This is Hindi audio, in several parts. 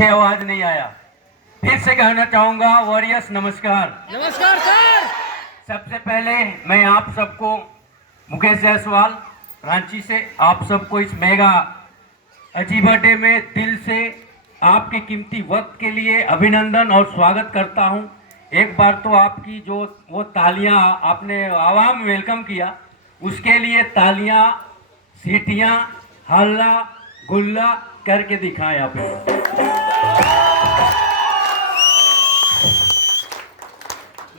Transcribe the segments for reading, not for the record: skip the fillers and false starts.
ये आवाज नहीं आया। फिर से कहना चाहूंगा वॉरियर्स नमस्कार। नमस्कार सर। सबसे पहले मैं आप सबको मुकेश जायसवाल रांची से आप सबको इस मेगा अजीब बर्थडे में दिल से आपके कीमती वक्त के लिए अभिनंदन और स्वागत करता हूं। एक बार तो आपकी जो वो तालियां आपने आवाम वेलकम किया, उसके लिए तालियां, सीटियां, हल्ला गुल्ला करके दिखाएं आप लोग।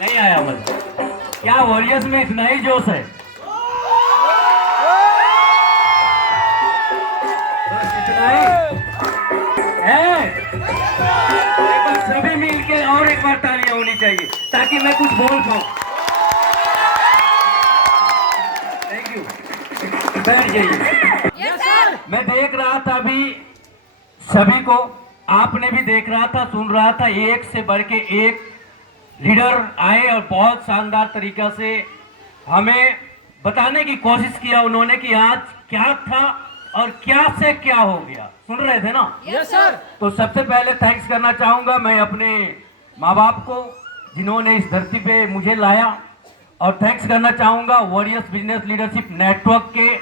नहीं आया मजा? क्या वॉरियर्स में इतना ही जोश है? बस इतना ही है? एक बार सभी मिलके और एक बार तालियां होनी चाहिए ताकि मैं कुछ बोल पाऊं। Thank you. बैठ जाइए। मैं देख रहा था अभी सभी को, आपने भी देख रहा था, सुन रहा था, एक से बढ़ के एक लीडर आए और बहुत शानदार तरीका से हमें बताने की कोशिश किया उन्होंने कि आज क्या था और क्या से क्या हो गया। सुन रहे थे ना? Yes sir. तो सबसे पहले थैंक्स करना चाहूंगा मैं अपने माँ बाप को जिन्होंने इस धरती पे मुझे लाया, और थैंक्स करना चाहूंगा वॉरियर्स बिजनेस लीडरशिप नेटवर्क के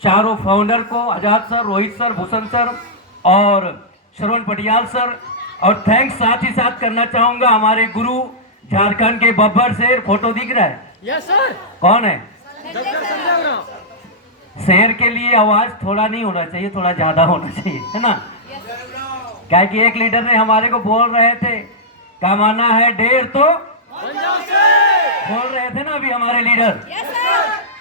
चारों फाउंडर को, Azad sir, Rohit sir, Bhushan sir और श्रवण पटियाल सर। और थैंक्स साथ ही साथ करना चाहूंगा हमारे गुरु झारखंड के बब्बर शेर। फोटो दिख रहा है? Yes sir. कौन है? डॉक्टर संजय उरांव। शेर के लिए आवाज थोड़ा नहीं होना चाहिए, थोड़ा ज्यादा होना चाहिए, है ना? क्या कि एक लीडर ने हमारे को बोल रहे थे कमाना है ढेर तो बोल रहे थे ना अभी हमारे लीडर।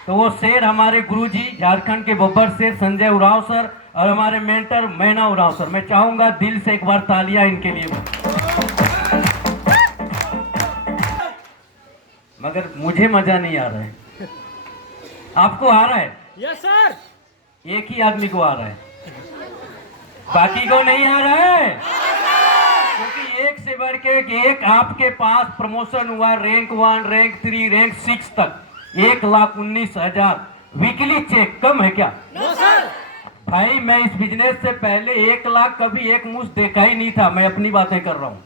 तो वो शेर हमारे गुरुजी झारखंड के बब्बर शेर संजय उरांव सर और हमारे मेंटर मैना उरांव सर। मैं चाहूंगा दिल से एक बार तालियां इनके लिए। मगर मुझे मजा नहीं आ रहा है, आपको आ रहा है? Yes sir. एक ही आदमी को आ रहा है, बाकी को नहीं आ रहा है, क्योंकि एक से बढ़ के एक आपके पास प्रमोशन हुआ रैंक 1, रैंक 3, रैंक 6 तक। 1,19,000 वीकली चेक कम है क्या? No sir. भाई मैं इस बिजनेस से पहले 1 लाख कभी एक मुश्त देखा ही नहीं था। मैं अपनी बातें कर रहा हूँ,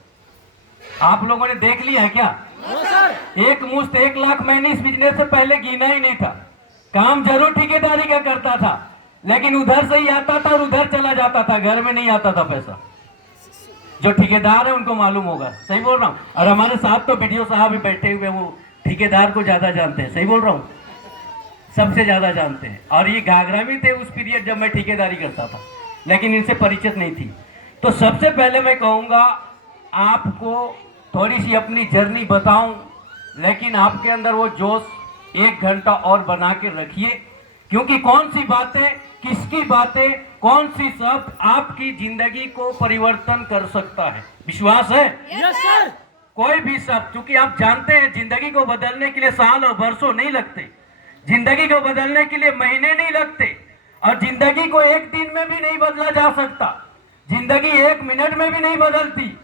आप लोगों ने देख लिया है क्या? No sir. एक मुश्त 1 लाख मैंने इस बिजनेस से पहले गिना ही नहीं था। काम जरूर ठेकेदारी का करता था, लेकिन उधर से ही आता था और उधर चला जाता था, घर में नहीं आता था पैसा। जो ठेकेदार है उनको मालूम होगा, सही बोल रहा हूँ। और हमारे साथ तो वीडियो साहब भी बैठे हुए, वो ठेकेदार को ज्यादा जानते हैं, सही बोल रहा हूँ, सबसे ज्यादा जानते हैं। और ये घाघरा भी थे उस पीरियड जब मैं ठेकेदारी करता था, लेकिन इनसे परिचित नहीं थी। तो सबसे पहले मैं कहूँगा आपको थोड़ी सी अपनी जर्नी बताऊं, लेकिन आपके अंदर वो जोश 1 घंटा और बना के रखिए, क्योंकि कौन सी बातें, किसकी बातें, कौन सी शब्द आपकी जिंदगी को परिवर्तन कर सकता है। विश्वास है? Yes sir. कोई भी शब्द, क्योंकि आप जानते हैं जिंदगी को बदलने के लिए साल और वर्षों नहीं लगते, जिंदगी को बदलने के लिए महीने नहीं लगते, और जिंदगी को एक दिन में भी नहीं बदला जा सकता, जिंदगी 1 मिनट में भी नहीं बदलती।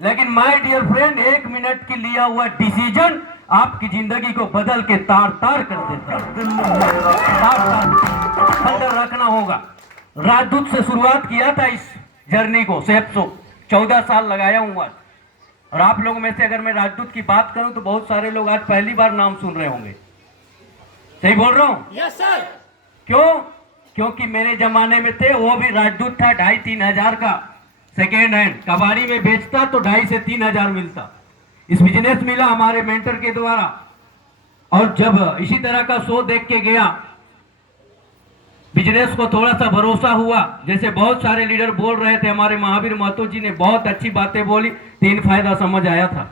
लेकिन माय डियर फ्रेंड, 1 मिनट के लिया हुआ डिसीजन आपकी जिंदगी को बदल के तार तार कर देता है। अंदर रखना होगा। राजदूत से शुरुआत किया था इस जर्नी को, सेफ सो 14 साल लगाया हूँ आज। और आप लोगों में से अगर मैं राजदूत की बात करूं तो बहुत सारे लोग आज पहली बार नाम सुन रहे होंगे, सही बोल रहा हूं? Yes sir. क्यों? क्योंकि मेरे जमाने में थे, वो भी राजदूत था 2,500-3 हजार का सेकेंड हैंड, कबाड़ी में बेचता तो 2,500 से 3 हजार मिलता। इस बिजनेस मिला हमारे मेंटर के द्वारा, और जब इसी तरह का शो देख के गया, बिजनेस को थोड़ा सा भरोसा हुआ। जैसे बहुत सारे लीडर बोल रहे थे, हमारे महावीर महतो जी ने बहुत अच्छी बातें बोली, 3 फायदा समझ आया था,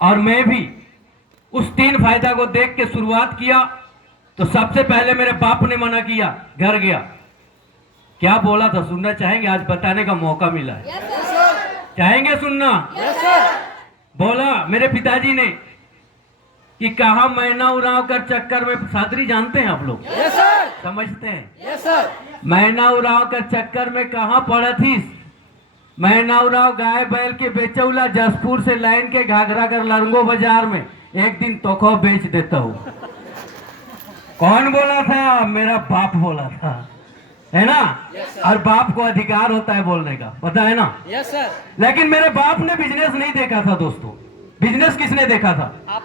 और मैं भी उस 3 फायदा को देख के शुरुआत किया। तो सबसे पहले मेरे बाप ने मना किया, घर गया, क्या बोला था सुनना चाहेंगे? आज बताने का मौका मिला है। Yes sir. चाहेंगे सुनना? Yes sir. बोला मेरे पिताजी ने कि कहा मैना उरांव कर चक्कर में, सादरी जानते हैं आप लोग? Yes sir. समझते हैं? Yes sir. मैना उरांव कर चक्कर में कहाँ पड़ा थी? मैना उरांव गाय बैल के बेचौला जसपुर से लाइन के घाघरा कर लरंगो बाजार में, एक दिन तोखो बेच देता हूँ। कौन बोला था? मेरा बाप बोला था। है ना। और बाप को अधिकार होता है बोलने का, पता है ना। Yes sir. लेकिन मेरे बाप ने बिजनेस नहीं देखा था दोस्तों। बिजनेस किसने देखा था? आप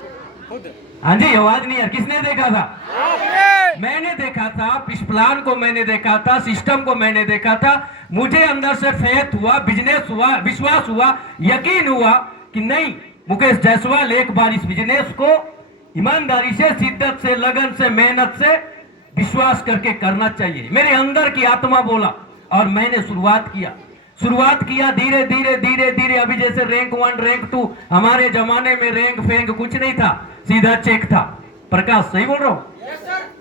खुद। हाँ जी, आवाज नहीं है। किसने देखा था? आपने। मैंने देखा था। इस प्लान को मैंने देखा था, सिस्टम को मैंने देखा था। मुझे अंदर से फेथ हुआ, बिजनेस हुआ, विश्वास हुआ, यकीन हुआ कि नहीं, मुकेश जायसवाल एक बार इस बिजनेस को ईमानदारी से, शिद्दत से, लगन से, मेहनत से, विश्वास करके करना चाहिए। मेरे अंदर की आत्मा बोला और मैंने शुरुआत किया। धीरे धीरे धीरे धीरे। अभी जैसे रैंक 1 रैंक 2, हमारे जमाने में रैंक फेंक कुछ नहीं था, सीधा चेक था। प्रकाश सही बोल रहा हूं?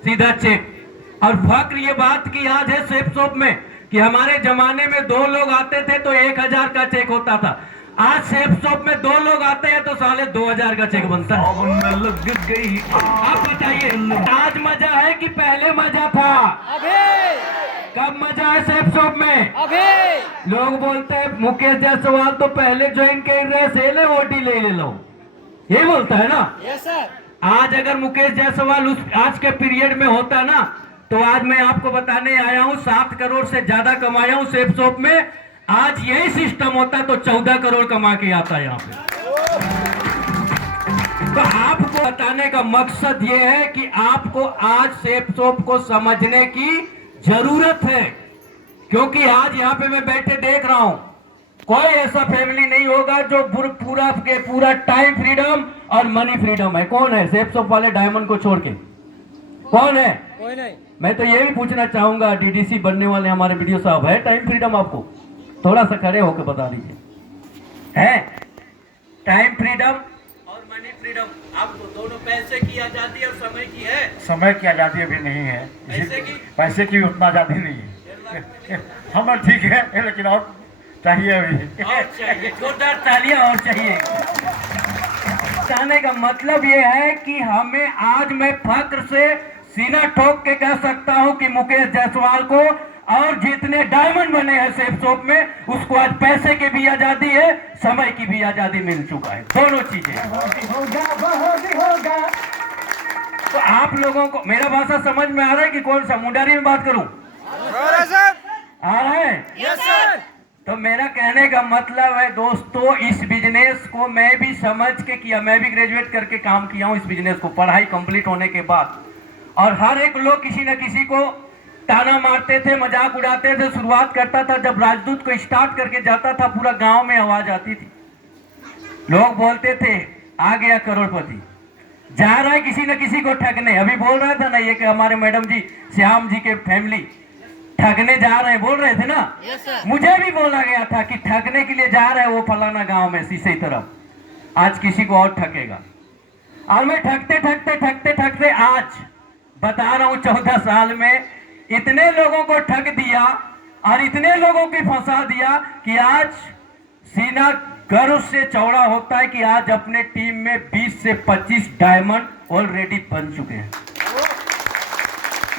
सीधा चेक। और फक्र ये बात की आज है सेफ शॉप में कि हमारे जमाने में 2 लोग आते थे तो 1000 का चेक होता था। आज सेफ शॉप में 2 लोग आते हैं तो साले 2000 का चेक बनता है। लग गई। आप बताइए, आज मजा है कि पहले मजा था? अभी। कब मजा है सेफ शॉप में? अभी। लोग बोलते हैं मुकेश जायसवाल तो पहले ज्वाइन कर रहे, सेले वोटी ले लो, ये बोलता है ना। Yes sir. आज अगर मुकेश जायसवाल उस आज के पीरियड में होता ना, तो आज मैं आपको बताने आया हूं 7 करोड़ से ज्यादा कमाया हूं सेफ शॉप में। आज यही सिस्टम होता तो 14 करोड़ कमा के आता यहाँ पे। तो आपको बताने का मकसद ये है कि आपको आज सेफ शॉप को समझने की जरूरत है, क्योंकि आज यहाँ पे मैं बैठे देख रहा हूं, कोई ऐसा फैमिली नहीं होगा जो पूरा के पूरा टाइम फ्रीडम और मनी फ्रीडम है। कौन है सेफ शॉप वाले डायमंड को छोड़ के? कौन है? कोई नहीं। मैं तो ये भी पूछना चाहूंगा, डीडीसी बनने वाले हमारे वीडियो साहब, है टाइम फ्रीडम आपको? थोड़ा सा खड़े होकर बता दीजिए, है टाइम फ्रीडम और मनी फ्रीडम आपको? दोनों पैसे की आजादी और समय की है? समय की आजादी अभी नहीं है। पैसे की उतना आजादी नहीं है। हम ठीक है, लेकिन और चाहिए अभी। और चाहिए, जोरदार तालियां और चाहिए। कहने का मतलब ये है कि हमें आज मैं फक्र से सीना ठोक के कह सकता हूं कि मुकेश जायसवाल को और जितने डायमंड बने हैं सेफ शॉप में, उसको आज पैसे की भी आजादी है, समय की भी आजादी मिल चुका है। दोनों चीजें होगा। तो आप लोगों को मेरा भाषा समझ में आ रहा है कि कौन सा मुंडारी में बात करूं? आ रहा है? Yes sir. तो मेरा कहने का मतलब है दोस्तों, इस बिजनेस को मैं भी समझ के किया। मैं भी ग्रेजुएट करके काम किया हूं इस बिजनेस को, पढ़ाई कंप्लीट होने के बाद। और हर एक लोग किसी न किसी को ताना मारते थे, मजाक उड़ाते थे। शुरुआत करता था जब राजदूत को स्टार्ट करके जाता था, पूरा गांव में आवाज आती थी। लोग बोलते थे आ गया करोड़पति, जा रहा है किसी न किसी को ठगने। अभी बोल रहा था ना ये कि हमारे मैडम जी, श्याम जी के फैमिली ठगने जा रहे हैं, बोल रहे थे ना। Yes sir. मुझे भी बोला गया था कि ठगने के लिए जा रहे हैं वो फलाना गांव में शीशे तरफ, आज किसी को और ठगेगा। और मैं ठगते ठगते ठगते ठगते आज बता रहा हूं 14 साल में इतने लोगों को ठग दिया और इतने लोगों की फंसा दिया कि आज सीना गर्व से चौड़ा होता है कि आज अपने टीम में 20 से 25 डायमंड ऑलरेडी बन चुके हैं।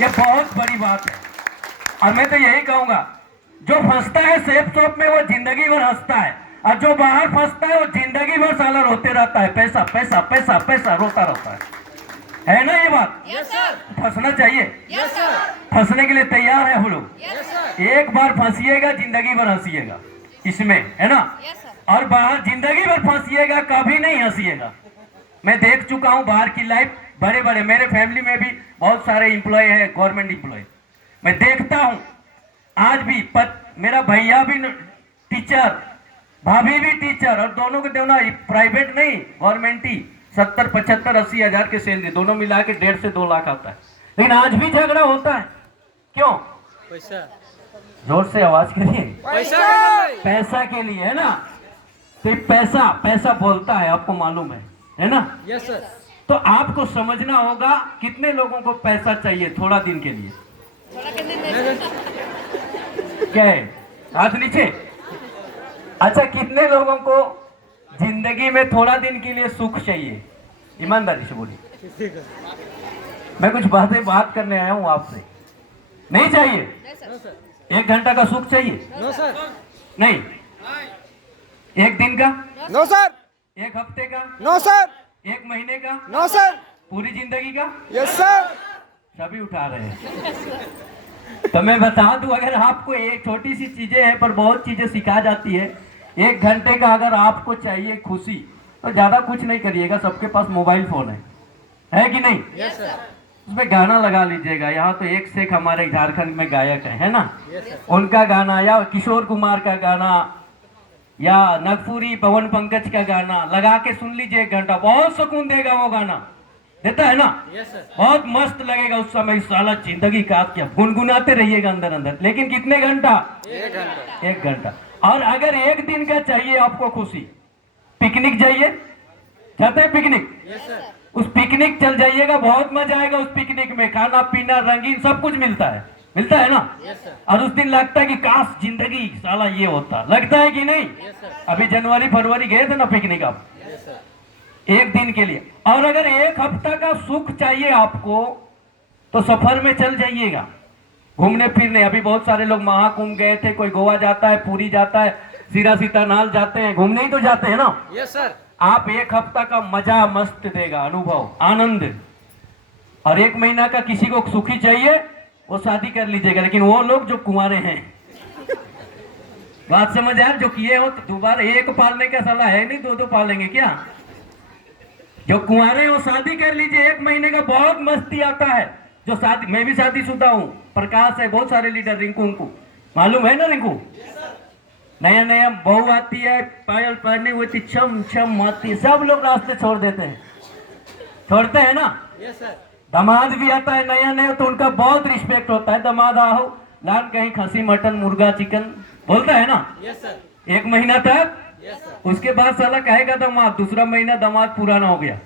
ये बहुत बड़ी बात है। और मैं तो यही कहूंगा, जो फंसता है सेफ शॉप में वो जिंदगी भर हंसता है, और जो बाहर फंसता है वो जिंदगी भर साला रोते रहता है, पैसा पैसा पैसा पैसा रोता रहता है ना ये बात? Yes sir. फंसना चाहिए। Yes sir. फंसने के लिए तैयार है हम लोग? Yes sir. एक बार फंसिएगा जिंदगी भर हंसिएगा इसमें, है ना। Yes sir. और बाहर जिंदगी भर फंसिएगा, कभी नहीं हंसिएगा। मैं देख चुका हूं बाहर की लाइफ, बड़े बड़े मेरे फैमिली में भी बहुत सारे एम्प्लॉय है, गवर्नमेंट एम्प्लॉय। मैं देखता हूं आज भी मेरा भैया भी टीचर, भाभी भी टीचर, और दोनों के दोनों प्राइवेट नहीं गवर्नमेंट ही। 70, 75, 80 हजार के सैलरी, दोनों मिला के 1.5 से 2 लाख आता है। लेकिन आज भी झगड़ा होता है, क्यों? पैसा। जोर से आवाज करिए। पैसा। पैसा के लिए, है ना। तो पैसा पैसा बोलता है, आपको मालूम है ना। Yes sir. तो आपको समझना होगा कितने लोगों को पैसा चाहिए थोड़ा दिन के लिए। क्या है? हाथ नीचे। अच्छा, कितने लोगों को जिंदगी में थोड़ा दिन के लिए सुख चाहिए? ईमानदारी से बोलिए। मैं कुछ बात करने आया हूं आपसे। नहीं चाहिए? No sir. 1 घंटा का सुख चाहिए? No sir. नहीं। 1 दिन का? No sir. 1 हफ्ते का? No sir. 1 महीने का? No sir. पूरी जिंदगी का? Yes sir. सभी उठा रहे हैं, तो मैं बता दूं, अगर आपको एक छोटी सी चीजें हैं पर बहुत चीजें सिखा जाती है। 1 घंटे का अगर आपको चाहिए खुशी, तो ज्यादा कुछ नहीं करिएगा, सबके पास मोबाइल फोन है कि नहीं? Yes sir. उसमें गाना लगा लीजिएगा। यहाँ तो एक से एक हमारे झारखंड में गायक है ना, यस सर। उनका गाना या किशोर कुमार का गाना या नगपुरी पवन पंकज का गाना लगा के सुन लीजिए 1 घंटा, बहुत सुकून देगा वो गाना, देता है ना? Yes sir. बहुत मस्त लगेगा उस समय। साला जिंदगी का क्या गुनगुनाते रहिएगा अंदर अंदर। लेकिन कितने घंटा? 1 घंटा। 1 घंटा। और अगर 1 दिन का चाहिए आपको खुशी, पिकनिक जाइए, जाते हैं पिकनिक? Yes sir. उस पिकनिक चल जाइएगा, बहुत मजा आएगा उस पिकनिक में। खाना पीना रंगीन सब कुछ मिलता है ना? Yes sir. और उस दिन लगता है कि काश जिंदगी साला ये होता, लगता है कि नहीं? Yes sir. अभी जनवरी फरवरी गए थे ना पिकनिक आप, यस सर। 1 दिन के लिए। और अगर 1 हफ्ता का सुख चाहिए आपको, तो सफर में चल जाइएगा, घूमने फिरने। अभी बहुत सारे लोग महाकुंभ गए थे, कोई गोवा जाता है, पूरी जाता है, सीरा सीतानाल जाते हैं, घूमने ही तो जाते हैं ना। Yes sir. आप 1 हफ्ता का मजा मस्त देगा, अनुभव, आनंद। और 1 महीना का किसी को सुखी चाहिए, वो शादी कर लीजिएगा। लेकिन वो लोग जो कुंवारे हैं, बात समझ आए? जो किए हो तो दोबारा एक पालने का सलाह है नहीं, 2-2 पालेंगे क्या? जो कुंवारे हो शादी कर लीजिए, 1 महीने का बहुत मस्ती आता है। जो शादी, मैं भी शादीशुदा हूँ, प्रकाश है, बहुत सारे लीडर, रिंकू उनको मालूम है ना? रिंकू नया नया बहू आती है, पायल पहनी हुई थी, छम छम आती है, सब लोग रास्ते छोड़ देते हैं, छोड़ते हैं ना? Yes sir. दामाद भी आता है नया नया, तो उनका बहुत रिस्पेक्ट होता है। दामाद आओ लान, कहीं खसी मटन मुर्गा चिकन बोलता है ना, यस सर। 1 महीना तक। Yes sir. उसके बाद साला कहेगा दामाद, दूसरा महीना दामाद पुराना हो गया।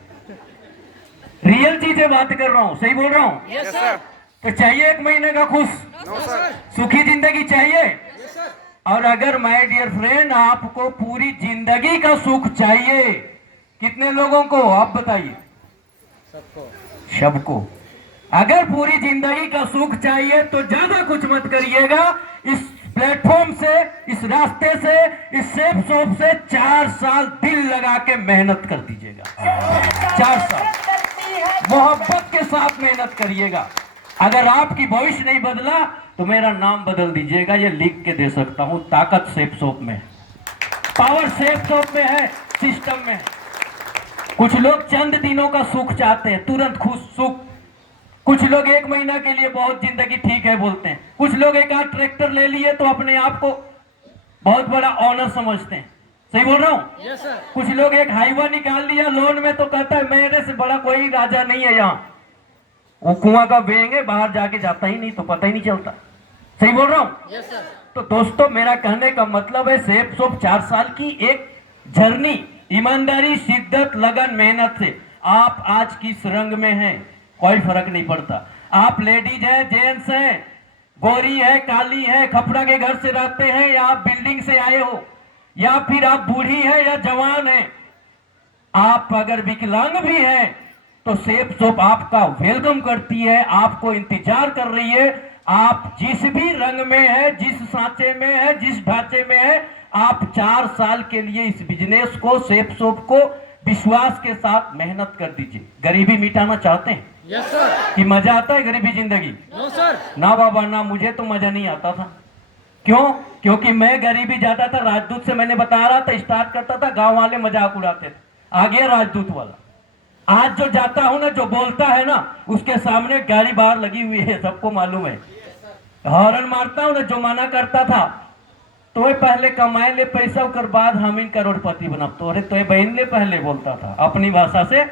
रियल चीजें बात कर रहा हूँ, सही बोल रहा हूँ? Yes sir. तो चाहिए 1 महीने का खुश नो सर। सुखी जिंदगी चाहिए। Yes sir. और अगर माय डियर फ्रेंड आपको पूरी जिंदगी का सुख चाहिए, कितने लोगों को आप बताइए? सबको। सबको। अगर पूरी जिंदगी का सुख चाहिए तो ज्यादा कुछ मत करिएगा, इस प्लेटफॉर्म से, इस रास्ते से, इस सेफ शॉप से 4 साल दिल लगा के मेहनत कर दीजिएगा। 4 साल मोहब्बत के साथ मेहनत करिएगा। अगर आपकी भविष्य नहीं बदला तो मेरा नाम बदल दीजिएगा, ये लिख के दे सकता हूं। ताकत सेफ शॉप में है, पावर सेफ शॉप में है, सिस्टम में है। कुछ लोग चंद दिनों का सुख चाहते हैं, तुरंत खुश सुख। कुछ लोग 1 महीना के लिए बहुत जिंदगी ठीक है बोलते हैं। कुछ लोग एक आध ट्रैक्टर ले लिए तो अपने आप को बहुत बड़ा ऑनर समझते हैं, सही बोल रहा हूँ? Yes sir. कुछ लोग एक हाईवा निकाल लिया लोन में तो कहता है मेरे से बड़ा कोई राजा नहीं है यहाँ। वो कुआं का बेंगे बाहर जाके जाता ही नहीं, तो पता ही नहीं चलता, सही बोल रहा हूँ? Yes sir. तो दोस्तों मेरा कहने का मतलब है, सेफ शॉप 4 साल की एक जर्नी, ईमानदारी, शिद्दत, लगन, मेहनत से आप आज किस रंग में हैं कोई फर्क नहीं पड़ता। आप लेडीज है, जेंट्स है, गोरी है, काली है, खपड़ा के घर से रहते हैं, या आप बिल्डिंग से आए हो, या फिर आप बूढ़ी है या जवान है, आप अगर विकलांग भी हैं तो सेफ शॉप आपका वेलकम करती है, आपको इंतजार कर रही है। आप जिस भी रंग में है, जिस सांचे में है, जिस ढांचे में है, आप 4 साल के लिए इस बिजनेस को, सेफ शॉप को विश्वास के साथ मेहनत कर दीजिए। गरीबी मिटाना चाहते हैं यस सर। कि मजा आता है गरीबी जिंदगी? No sir. ना बाबा ना, मुझे तो मजा नहीं आता था। क्यों? क्योंकि मैं गरीबी जाता था राजदूत से, मैंने बता रहा था, स्टार्ट करता था, गांव वाले मजाक उड़ाते थे, आ गया राजदूत वाला। आज जो जाता हूं ना, जो बोलता है ना, उसके सामने गाड़ी बाहर लगी हुई है, सबको मालूम है। हॉर्न मारता हूं ना, जो मना करता था तो पहले कमाए ले पैसा, उसके बाद हम इन करोड़पति बना, तो बहन ले पहले बोलता था, अपनी भाषा से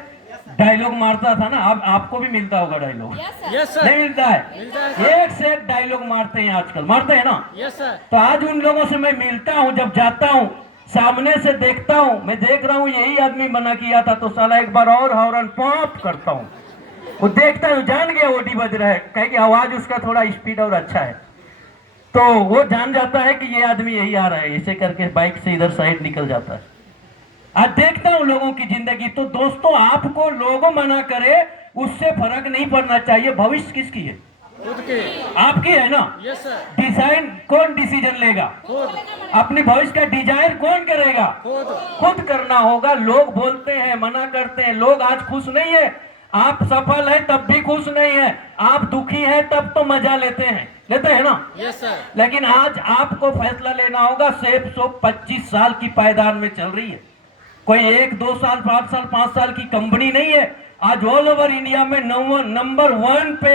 डायलॉग मारता था ना। अब आपको भी मिलता होगा डायलॉग? Yes sir. नहीं मिलता है? मिलता है। एक से एक डायलॉग मारते हैं आजकल, मारते हैं ना? Yes sir. तो आज उन लोगों से मैं मिलता हूं, जब जाता हूं सामने से देखता हूं, मैं देख रहा हूं यही आदमी मना किया था, तो साला एक बार और हॉर्न पंप करता हूं। वो देखता है, जान गया ओडी बज रहा है, कहे कि आवाज उसका थोड़ा स्पीड और अच्छा है, तो वो जान जाता है कि ये आदमी यही आ रहा है, इसे करके बाइक से इधर साइड निकल जाता है। आज देखता हूं लोगों की जिंदगी। तो दोस्तों आपको लोगों मना करे उससे फर्क नहीं पड़ना चाहिए। भविष्य किसकी है? खुद के। आपकी है ना? Yes sir. डिजाइन कौन डिसीजन लेगा? खुद। अपनी भविष्य का डिजाइन कौन करेगा? खुद। खुद करना होगा। लोग बोलते हैं, मना करते हैं, लोग आज खुश नहीं है। आप सफल है तब भी खुश नहीं है, आप दुखी है तब तो मजा लेते हैं, लेते हैं ना। Yes sir. लेकिन आज आपको फैसला लेना होगा। सेफ सोप 25 साल की पायदान में चल रही है, कोई 1-2 साल 5 साल 5 साल की कंपनी नहीं है। आज ऑल ओवर इंडिया में नंबर 1 पे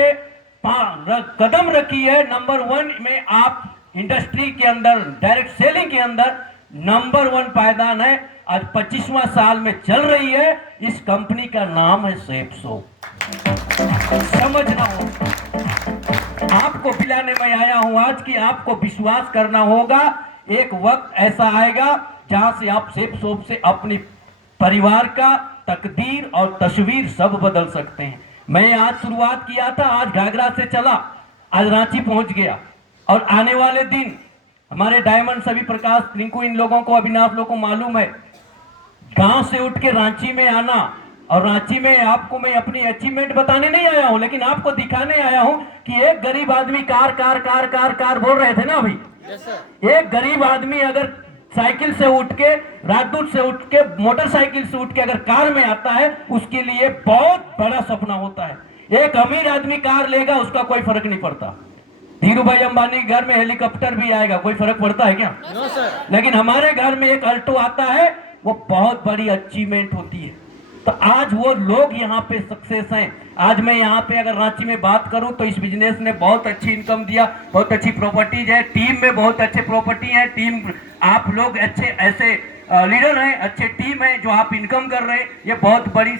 कदम रखी है। नंबर 1 में आप इंडस्ट्री के अंदर, डायरेक्ट सेलिंग के अंदर नंबर 1 पायदान है। आज 25वां साल में चल रही है। इस कंपनी का नाम है सेफ सोप। समझना होगा, आपको पिलाने में आया हूं आज की आपको विश्वास करना होगा। एक वक्त ऐसा आएगा जहां से आप सेफ सोप से अपनी परिवार का तकदीर और तस्वीर सब बदल सकते हैं। मैं आज शुरुआत किया था, आज घाघरा से चला, आज रांची पहुंच गया, और आने वाले दिन हमारे डायमंड सभी प्रकाश, रिंकू, इन लोगों को, अविनाश लोगों को मालूम है, गांव से उठ के रांची में आना। और रांची में आपको मैं अपनी अचीवमेंट बताने नहीं आया हूं, लेकिन आपको दिखाने आया हूं कि एक गरीब आदमी car car car car car बोल रहे थे ना अभी। Yes sir. एक गरीब आदमी अगर साइकिल से उठ के, राजदूत से उठ के, मोटरसाइकिल से उठ के अगर कार में आता है, उसके लिए बहुत बड़ा सपना होता है। एक अमीर आदमी कार लेगा, उसका कोई फर्क नहीं पड़ता। धीरू भाई अंबानी के घर में हेलीकॉप्टर भी आएगा, कोई फर्क पड़ता है क्या? No sir. लेकिन हमारे घर में एक अल्टो आता है, वो बहुत बड़ी अचीवमेंट होती है। तो आज वो लोग यहाँ पे सक्सेस हैं। आज मैं यहाँ पे अगर रांची में बात करूं तो इस बिजनेस ने बहुत अच्छी इनकम दिया, बहुत अच्छी प्रॉपर्टीज है, टीम में बहुत अच्छे प्रॉपर्टी है, टीम आप लोग अच्छे ऐसे लीडर हैं, अच्छे टीम है जो आप इनकम कर रहे हैं, ये बहुत बड़ी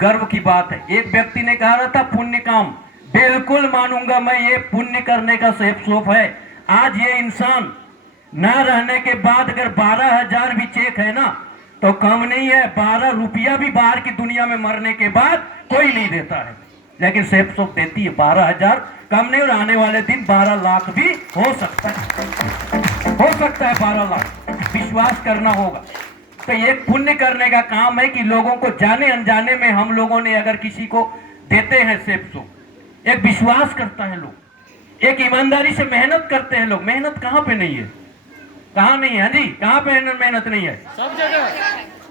गर्व की बात है। एक व्यक्ति ने कहा रहा था पुण्य काम, बिल्कुल मानूंगा मैं, ये पुण्य करने का सेफ सोप है। आज ये इंसान ना रहने के बाद अगर 12,000 भी चेक है ना तो कम नहीं है। 12 रुपया भी बाहर की दुनिया में मरने के बाद कोई नहीं देता है, लेकिन सेफ सोप देती है। 12,000 कम नहीं, और आने वाले दिन 12 लाख भी हो सकता है, 12 लाख। विश्वास करना होगा। तो ये पुण्य करने का काम है कि लोगों को जाने अनजाने में हम लोगों ने अगर किसी को देते हैं सेफ सोप, एक विश्वास करता है लोग, एक ईमानदारी से मेहनत करते हैं लोग। मेहनत कहाँ पे नहीं है? कहाँ नहीं है जी? कहाँ पे मेहनत नहीं है? सब जगह।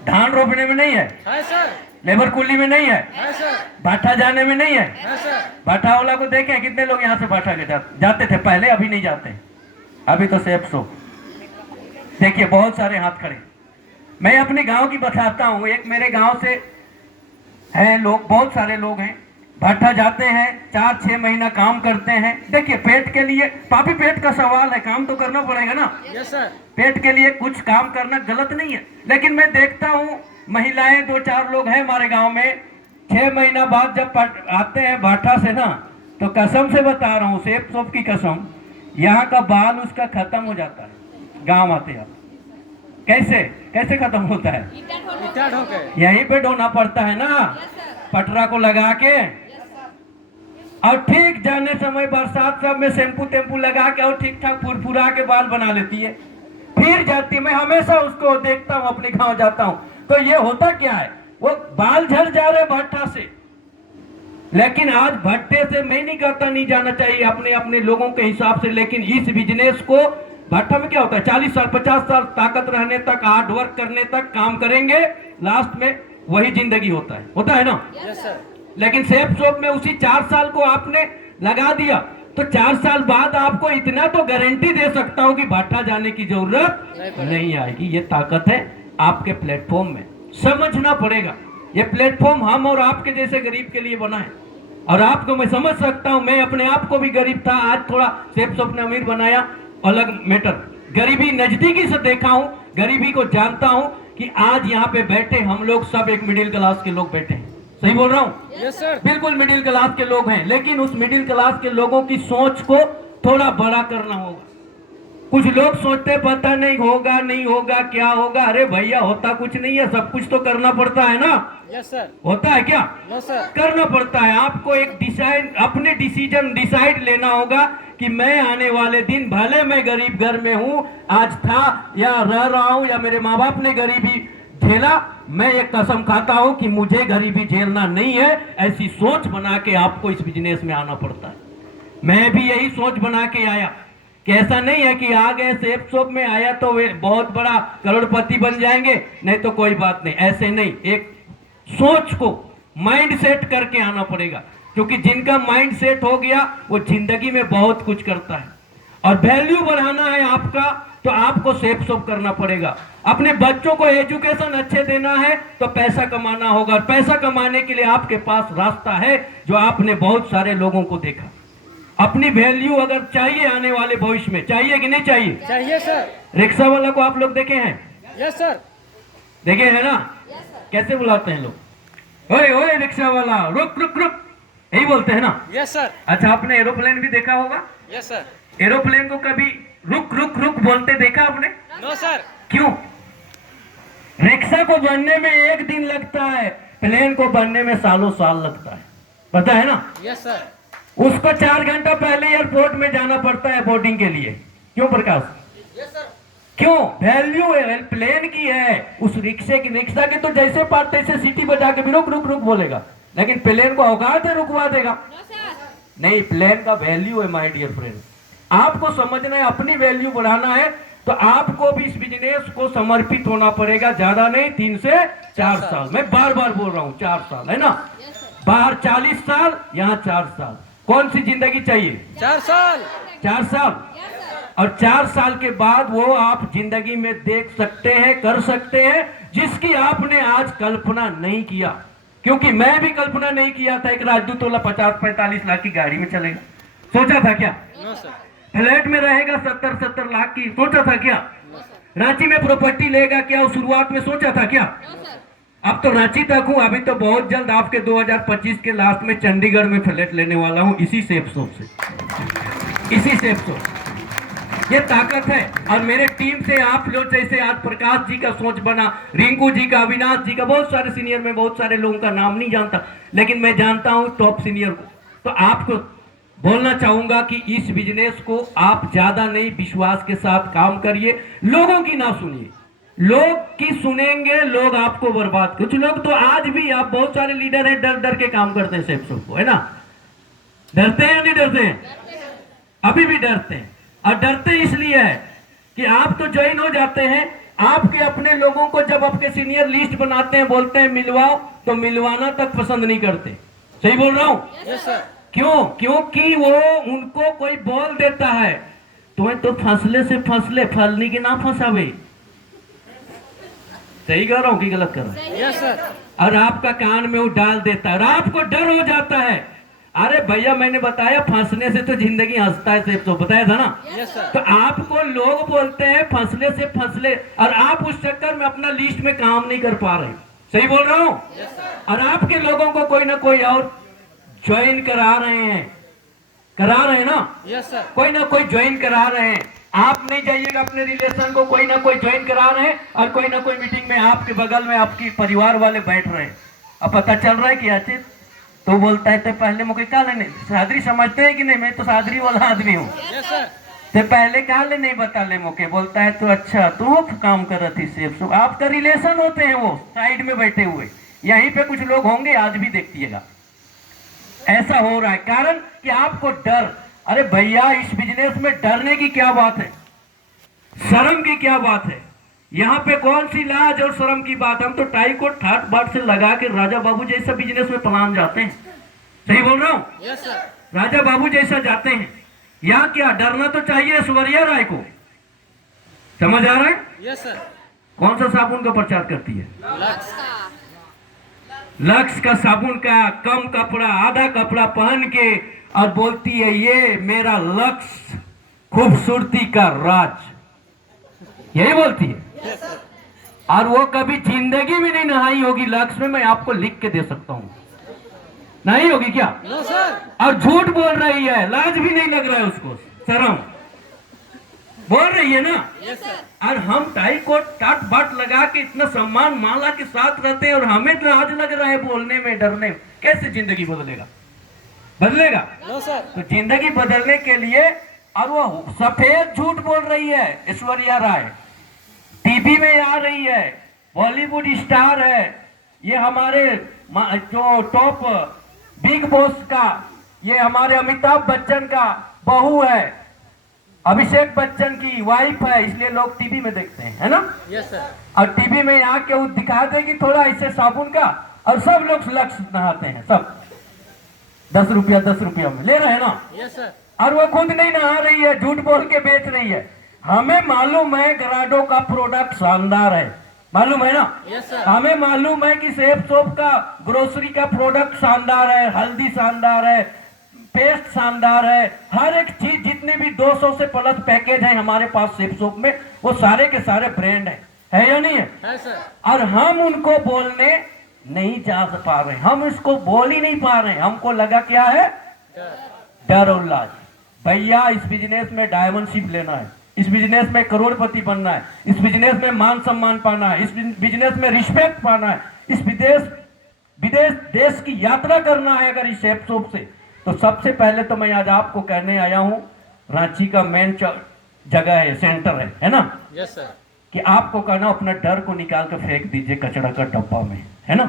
धान रोपने में नहीं है, है सर। लेबर कुली में नहीं है, है सर। भाटा जाने में नहीं है। है सर। भाटा वाला को देखें, कितने लोग यहाँ से भाटा के जाते थे पहले, अभी नहीं जाते। अभी तो सेफ सोप देखिए, बहुत सारे हाथ खड़े। मैं अपने गांव की बताता हूँ। एक मेरे गांव से है लोग, बहुत सारे लोग हैं, भाटा जाते हैं, 4-6 महीना काम करते हैं। देखिए, पेट के लिए, पापी पेट का सवाल है, काम तो करना पड़ेगा ना। Yes sir. पेट के लिए कुछ काम करना गलत नहीं है, लेकिन मैं देखता हूँ महिलाएं 2-4 लोग हैं हमारे गांव में, 6 महीना बाद जब आते हैं भाटा से ना, तो कसम से बता रहा हूँ, सेफ सोप की कसम, यहाँ का बाल उसका खत्म हो जाता है। गांव आते आप कैसे कैसे खत्म होता है? इतना ढोके। यहीं पे ढोना पड़ता है ना, पटरा को लगा के, और ठीक जाने समय बरसात सब में शैम्पू टेम्पू लगा के और ठीक ठाक फुरफुरा के बाल बना लेती है, फिर जाती है। मैं हमेशा उसको देखता हूँ, अपने गांव जाता हूँ तो ये होता क्या है, वो बाल झड़ जा रहे भट्टा से। लेकिन आज भट्टे से मैं नहीं कहता नहीं जाना चाहिए, अपने अपने लोगों के हिसाब से। लेकिन इस बिजनेस को, भट्टा में क्या होता है, 40 साल 50 साल ताकत रहने तक, हार्ड वर्क करने तक काम करेंगे, लास्ट में वही जिंदगी होता है ना। Yes sir. लेकिन सेफ सोप में उसी 4 साल को आपने लगा दिया, तो 4 साल बाद आपको इतना तो गारंटी दे सकता हूं कि भाटा जाने की जरूरत नहीं आएगी। ये ताकत है आपके प्लेटफॉर्म में, समझना पड़ेगा। ये प्लेटफॉर्म हम और आपके जैसे गरीब के लिए बना है, और आपको मैं समझ सकता हूं। मैं अपने आप को भी गरीब था, आज थोड़ा सेफ सोप ने अमीर बनाया, अलग मैटर। गरीबी नजदीकी से देखा हूं, गरीबी को जानता हूं कि आज यहाँ पे बैठे हम लोग सब एक मिडिल क्लास के लोग बैठे हैं। सही बोल रहा हूँ? Yes sir. बिल्कुल मिडिल क्लास के लोग हैं, लेकिन उस मिडिल क्लास के लोगों की सोच को थोड़ा बड़ा करना होगा। कुछ लोग सोचते पता नहीं होगा नहीं होगा क्या होगा। अरे भैया, होता कुछ नहीं है, सब कुछ तो करना पड़ता है ना। Yes sir. होता है क्या? No sir. करना पड़ता है। आपको एक अपने डिसाइड लेना होगा कि मैं आने वाले दिन, भले मैं गरीब घर में हूं, आज था या रह रहा हूं, या मेरे माँ बाप ने गरीबी झेला, मैं एक कसम खाता हूं कि मुझे गरीबी झेलना नहीं है। ऐसी सोच बना के आपको इस बिजनेस में आना पड़ता है। मैं भी यही सोच बना के आया कि ऐसा नहीं है कि आ गए सेफ सोप में आया तो वे बहुत बड़ा करोड़पति बन जाएंगे, नहीं तो कोई बात नहीं, ऐसे नहीं। एक सोच को माइंड सेट करके आना पड़ेगा। क्योंकि जिनका माइंड सेट हो गया वो जिंदगी में बहुत कुछ करता है। और वैल्यू बढ़ाना है आपका तो आपको सेफ सोप करना पड़ेगा। अपने बच्चों को एजुकेशन अच्छे देना है तो पैसा कमाना होगा, और पैसा कमाने के लिए आपके पास रास्ता है जो आपने बहुत सारे लोगों को देखा। अपनी वैल्यू अगर चाहिए आने वाले भविष्य में, चाहिए कि नहीं चाहिए? चाहिए सर। रिक्शा वाला को आप लोग देखे हैं? Yes sir. देखे हैं ना? कैसे बुलाते हैं लोग? ओए ओए रिक्शा वाला, रुक रुक रुक, यही बोलते हैं ना? Yes sir. अच्छा, आपने एरोप्लेन भी देखा होगा? Yes sir. एरोप्लेन को कभी रुक रुक रुक बोलते देखा आपने? No sir. क्यों? रिक्शा को बनने में एक दिन लगता है, प्लेन को बनने में सालों साल लगता है, पता है ना? Yes sir. उसको 4 घंटा पहले एयरपोर्ट में जाना पड़ता है बोर्डिंग के लिए। क्यों प्रकाश? Yes sir. क्यों? वैल्यू प्लेन की है, उस रिक्शे की। रिक्शा के तो जैसे पार तैसे सीटी बजा के भी रुक रुक रुक बोलेगा, लेकिन प्लेन को औकात है रुकवा देगा? नहीं, प्लेन का वैल्यू है माय डियर फ्रेंड। आपको समझना है, अपनी वैल्यू बढ़ाना है तो आपको भी इस बिजनेस को समर्पित होना पड़ेगा। ज्यादा नहीं, 3 से 4 साल। मैं बार बार बोल रहा हूँ, 4 साल, है ना? बाहर 40 साल, यहाँ 4 साल। कौन सी जिंदगी चाहिए? 4 साल। 4 साल। और 4 साल के बाद वो आप जिंदगी में देख सकते हैं, कर सकते हैं, जिसकी आपने आज कल्पना नहीं किया। क्योंकि मैं भी कल्पना नहीं किया था एक राजदूत वाला 50-45 लाख की गाड़ी में चलेगा। सोचा था क्या? No sir. फ्लैट में रहेगा 70-70 लाख की, सोचा था क्या? रांची में प्रॉपर्टी लेगा क्या, शुरुआत में सोचा था क्या? अब तो रांची तक हूं, अभी तो बहुत जल्द आपके 2025 के लास्ट में चंडीगढ़ में फ्लैट लेने वाला हूं, इसी सेफ सोप से, इसी सेफ सोप। ये ताकत है। और मेरे टीम से आप लोग, जैसे आज प्रकाश जी का सोच बना, रिंकू जी का, अविनाश जी का, बहुत सारे सीनियर, में बहुत सारे लोगों का नाम नहीं जानता, लेकिन मैं जानता हूं टॉप सीनियर को। तो आपको बोलना चाहूंगा कि इस बिजनेस को आप ज्यादा नहीं, विश्वास के साथ काम करिए, लोगों की ना सुनिए। लोग की सुनेंगे, लोग आपको बर्बाद। कुछ लोग तो आज भी, आप बहुत सारे लीडर हैं, डर डर के काम करते हैं सेफ सोप को, है ना? डरते हैं या नहीं डरते हैं? अभी भी डरते हैं। और डरते इसलिए है कि आप तो ज्वाइन हो जाते हैं, आपके अपने लोगों को जब आपके सीनियर लिस्ट बनाते हैं, बोलते हैं मिलवाओ, तो मिलवाना तक पसंद नहीं करते। सही बोल रहा हूं? Yes sir. क्यों? क्योंकि वो, उनको कोई बोल देता है तुम्हें तो फसले से फसले, फलनी की ना फंसावे। सही कह रहा हूं कि गलत कर रहा हूं? Yes sir. और आपका कान में वो डाल देता है और आपको डर हो जाता है। अरे भैया, मैंने बताया फंसने से तो जिंदगी हंसता है, सेफ तो बताया था ना? Yes sir. तो आपको लोग बोलते हैं फंसले से फसले, और आप उस चक्कर में अपना लिस्ट में काम नहीं कर पा रहे। सही बोल रहा हूं? Yes sir. और आपके लोगों को कोई ना कोई और ज्वाइन करा रहे हैं, करा रहे हैं ना? Yes sir. कोई ना कोई ज्वाइन करा रहे हैं। आप नहीं जाइएगा अपने रिलेशन को, कोई ना कोई ज्वाइन करा रहे हैं, और कोई ना कोई मीटिंग में आपके बगल में आपकी परिवार वाले बैठ रहे हैं। अब पता चल रहा है कि अचित तो बोलता है, तो पहले मुझे क्या लेने, सादरी समझते हैं कि नहीं? मैं तो सादरी वाला आदमी हूँ। Yes sir. तो पहले क्या ले नहीं बता ले मुके, बोलता है तो अच्छा तू काम कर रही सेफ सोप। आपका रिलेशन होते हैं वो साइड में बैठे हुए। यहीं पे कुछ लोग होंगे, आज भी देखिएगा ऐसा हो रहा है, कारण कि आपको डर। अरे भैया, इस बिजनेस में डरने की क्या बात है, शर्म की क्या बात है? यहाँ पे कौन सी लाज और शर्म की बात? हम तो टाई को ठाट बाट से लगा के राजा बाबू जैसा बिजनेस में पलान जाते हैं। सही बोल रहा हूँ? Yes sir. राजा बाबू जैसा जाते हैं। यहाँ क्या डरना तो चाहिए ऐश्वर्या राय को। समझ आ रहा है? Yes sir. कौन सा साबुन का प्रचार करती है? लक्स। लक्स का साबुन का कम कपड़ा, आधा कपड़ा पहन के, और बोलती है ये मेरा लक्स खूबसूरती का राज, यही बोलती है। Yes sir. और वो कभी जिंदगी में नहीं नहाई होगी लक्स में, मैं आपको लिख के दे सकता हूँ। नहीं होगी क्या? No sir. और झूठ बोल रही है, लाज भी नहीं लग रहा है उसको, शर्म बोल रही है ना? Yes sir. और हम टाई को टाट बाट लगा के इतना सम्मान माला के साथ रहते हैं, और हमें तो लाज लग रहा है बोलने में, डरने में। कैसे जिंदगी बदलेगा? बदलेगा? No sir. तो जिंदगी बदलने के लिए, और वो सफेद झूठ बोल रही है ऐश्वर्या राय, टीवी में आ रही है, बॉलीवुड स्टार है, ये हमारे जो टॉप बिग बॉस का, ये हमारे अमिताभ बच्चन का बहू है, अभिषेक बच्चन की वाइफ है, इसलिए लोग टीवी में देखते हैं, है ना? Yes sir. और टीवी में आके वो दिखा देगी थोड़ा ऐसे साबुन का, और सब लोग लक्ष्य नहाते हैं, सब 10 रुपया में ले रहे हैं ना, यस सर। और वो खुद नहीं नहा रही है, झूठ बोल के बेच रही है। हमें मालूम है ग्राडो का प्रोडक्ट शानदार है, मालूम है ना। Yes sir. हमें मालूम है कि सेफ सोप का ग्रोसरी का प्रोडक्ट शानदार है, हल्दी शानदार है, पेस्ट शानदार है, हर एक चीज जितने भी 200 से प्लस पैकेज है हमारे पास सेफ सोप में, वो सारे के सारे ब्रांड है या नहीं है सर। और हम उनको बोलने नहीं जा पा रहे, हम इसको बोल ही नहीं पा रहे। हमको लगा क्या है, डर और लाज। भैया इस बिजनेस में डायमंडशिप लेना है, इस बिजनेस में करोड़पति बनना है, इस बिजनेस में मान सम्मान पाना है, इस बिजनेस में रिस्पेक्ट पाना है, इस विदेश देश की यात्रा करना है अगर इस सेफ सोप से, तो सबसे पहले तो मैं आज आपको कहने आया हूं, रांची का मेन जगह है, सेंटर है ना। Yes sir. कि आपको कहना अपना डर को निकाल कर फेंक दीजिए कचरा का डब्बा में, है ना।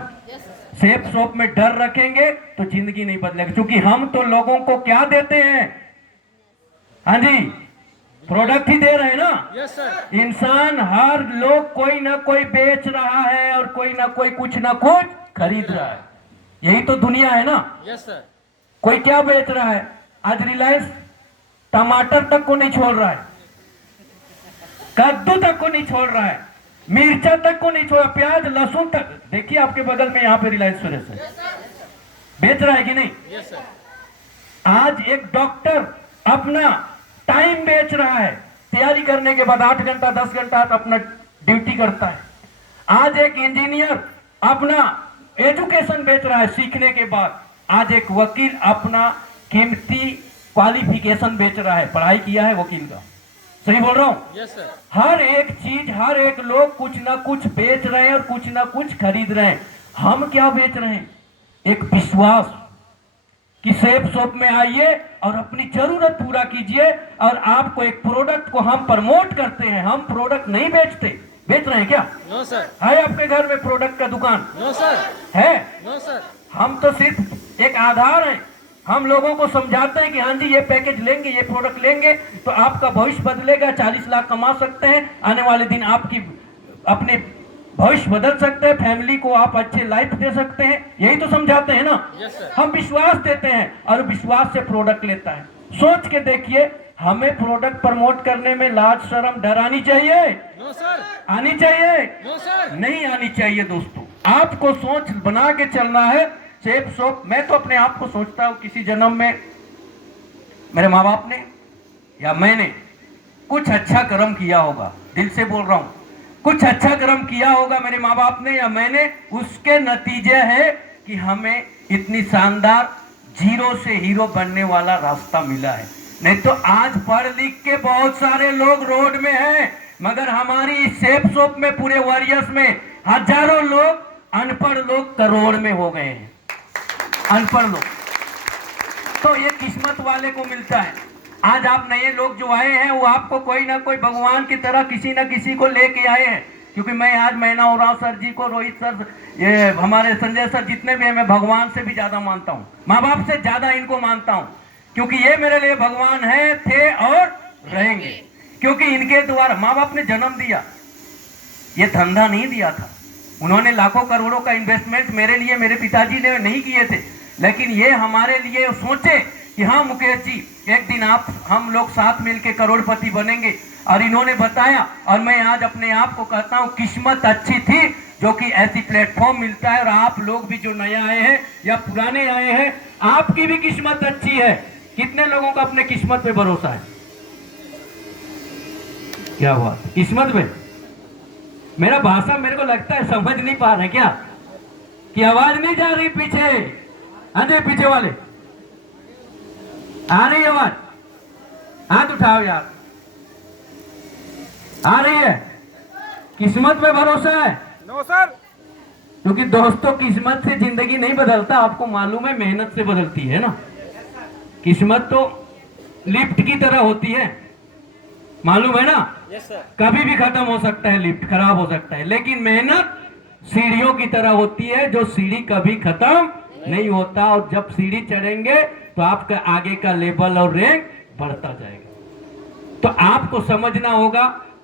सेफ सोप में डर रखेंगे तो जिंदगी नहीं बदलेगी, क्योंकि हम तो लोगों को क्या देते हैं, हाँ जी, प्रोडक्ट ही दे रहे हैं ना। Yes sir. इंसान हर लोग कोई ना कोई बेच रहा है और कोई ना कोई कुछ ना कुछ खरीद रहा है, यही तो दुनिया है ना। Yes sir. कोई क्या बेच रहा है, आज रिलायंस टमाटर तक को नहीं छोड़ रहा है, कद्दू तक को नहीं छोड़ रहा है, मिर्चा तक को नहीं छोड़ा, प्याज लहसुन तक। देखिए आपके बगल में यहाँ पे रिलायंस फ्रेश है, बेच रहा है कि नहीं। Yes sir. आज एक डॉक्टर अपना टाइम बेच रहा है, तैयारी करने के बाद 8 घंटा 10 घंटा अपना ड्यूटी करता है। आज एक इंजीनियर अपना एजुकेशन बेच रहा है सीखने के बाद। आज एक वकील अपना कीमती क्वालिफिकेशन बेच रहा है, पढ़ाई किया है वकील का, सही बोल रहा हूं। Yes sir. हर एक चीज, हर एक लोग कुछ ना कुछ बेच रहे हैं और कुछ ना कुछ खरीद रहे हैं। हम क्या बेच रहे हैं, एक विश्वास कि सेफ सोप में आइए और अपनी जरूरत पूरा कीजिए। और आपको एक प्रोडक्ट को हम प्रमोट करते हैं, हम प्रोडक्ट नहीं बेचते। बेच रहे हैं क्या? No sir. है आपके घर में प्रोडक्ट का दुकान? No sir. है? No sir. हम तो सिर्फ एक आधार है, हम लोगों को समझाते हैं कि हाँ जी ये पैकेज लेंगे, ये प्रोडक्ट लेंगे तो आपका भविष्य बदलेगा, 40 लाख कमा सकते हैं, आने वाले दिन आपकी अपने भविष्य बदल सकते हैं, फैमिली को आप अच्छे लाइफ दे सकते हैं, यही तो समझाते हैं ना। Yes sir. हम विश्वास देते हैं और विश्वास से प्रोडक्ट लेता है। सोच के देखिए, हमें प्रोडक्ट प्रमोट करने में लाज शर्म डर आनी चाहिए? No sir. आनी चाहिए? No sir. नहीं आनी चाहिए दोस्तों। आपको सोच बना के चलना है। सेफ सोप, मैं तो अपने आप को सोचता हूँ किसी जन्म में मेरे माँ बाप ने या मैंने कुछ अच्छा कर्म किया होगा, दिल से बोल रहा हूँ, कुछ अच्छा कर्म किया होगा मेरे माँ बाप ने या मैंने, उसके नतीजे है कि हमें इतनी शानदार जीरो से हीरो बनने वाला रास्ता मिला है। नहीं तो आज पढ़ लिख के बहुत सारे लोग रोड में हैं, मगर हमारी सेफ सोप में पूरे वॉरियर्स में हजारों लोग, अनपढ़ लोग करोड़ में हो गए हैं, अनपढ़ लोग। तो ये किस्मत वाले को मिलता है। आज आप नए लोग जो आए हैं वो आपको कोई ना कोई भगवान की तरह किसी ना किसी को लेके आए हैं, क्योंकि मैं आज मैना उरांव सर जी को, रोहित सर, ये हमारे संजय सर, जितने भी हैं, मैं भगवान से भी ज्यादा मानता हूँ, माँ बाप से ज्यादा इनको मानता हूँ, क्योंकि ये मेरे लिए भगवान है, थे और रहेंगे। क्योंकि इनके द्वारा माँ बाप ने जन्म दिया, ये धंधा नहीं दिया था। उन्होंने लाखों करोड़ों का इन्वेस्टमेंट मेरे लिए, मेरे पिताजी ने नहीं किए थे, लेकिन ये हमारे लिए सोचे कि हाँ मुकेश जी, एक दिन आप हम लोग साथ मिलके करोड़पति बनेंगे, और इन्होंने बताया। और मैं आज अपने आप को कहता हूँ किस्मत अच्छी थी जो कि ऐसी प्लेटफॉर्म मिलता है। और आप लोग भी जो नए आए हैं या पुराने आए हैं, आपकी भी किस्मत अच्छी है। कितने लोगों का अपने किस्मत पे भरोसा है? क्या बात, किस्मत पे? मेरा भाषा मेरे को लगता है समझ नहीं पा रहे क्या, कि आवाज नहीं जा रही पीछे? हाँ जी, पीछे वाले आ रही आवाज, हाथ उठाओ यार, आ रही है? किस्मत पे भरोसा है? No sir. क्योंकि दोस्तों किस्मत से जिंदगी नहीं बदलता, आपको मालूम है, मेहनत से बदलती है ना। किस्मत तो लिफ्ट की तरह होती है, मालूम है ना। Yes sir. कभी भी खत्म हो सकता है, लिफ्ट खराब हो सकता है, लेकिन मेहनत सीढ़ियों की तरह होती है, जो सीढ़ी कभी खत्म नहीं होता। और जब सीढ़ी चढ़ेंगे तो आपका आगे का लेवल और रैंक बढ़ता जाएगा। तो आपको समझना होगा,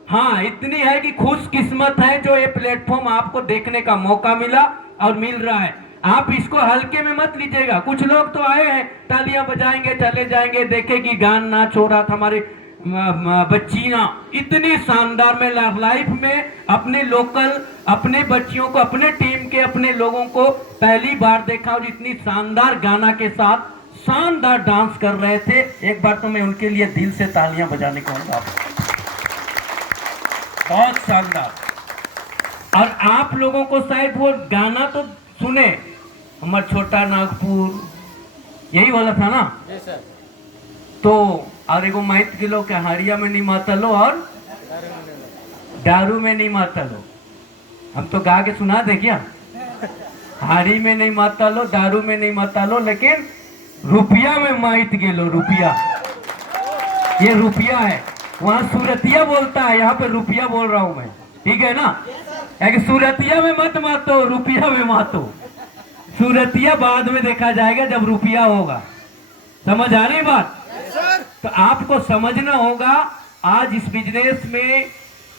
हाँ इतनी है कि खुश किस्मत है जो ये प्लेटफॉर्म आपको देखने का मौका मिला और मिल रहा है। आप इसको हल्के में मत लीजिएगा। कुछ लोग तो आए हैं तालियां बजाएंगे चले जाएंगे, देखे कि गान नाच हो रहा था, हमारे बच्चियां इतनी शानदार। में लाइफ में अपने लोकल अपने बच्चियों को, अपने टीम के अपने लोगों को पहली बार देखा और इतनी शानदार गाना के साथ शानदार डांस कर रहे थे। एक बार तो मैं उनके लिए दिल से तालियां बजाने कहूंगा, बहुत शानदार। और आप लोगों को शायद वो गाना तो सुने, हमारा छोटा नागपुर यही वाला था ना। जी सर। तो और एगो माइत के लोग हरिया में नहीं मातलो और दारू में नहीं मातलो। हम तो गा के सुना दे क्या, हारी में नहीं मातलो दारू में नहीं मातलो, लेकिन रुपया में माइत गेलो। रुपया, ये रुपया है, वहां सूरतिया बोलता है, यहाँ पे रुपया बोल रहा हूं मैं, ठीक है ना। सूरतिया में मत मातो, रुपया में मातो। सूरतिया बाद में देखा जाएगा जब रुपया होगा। समझ आ रही बात? तो आपको समझना होगा, आज इस बिजनेस में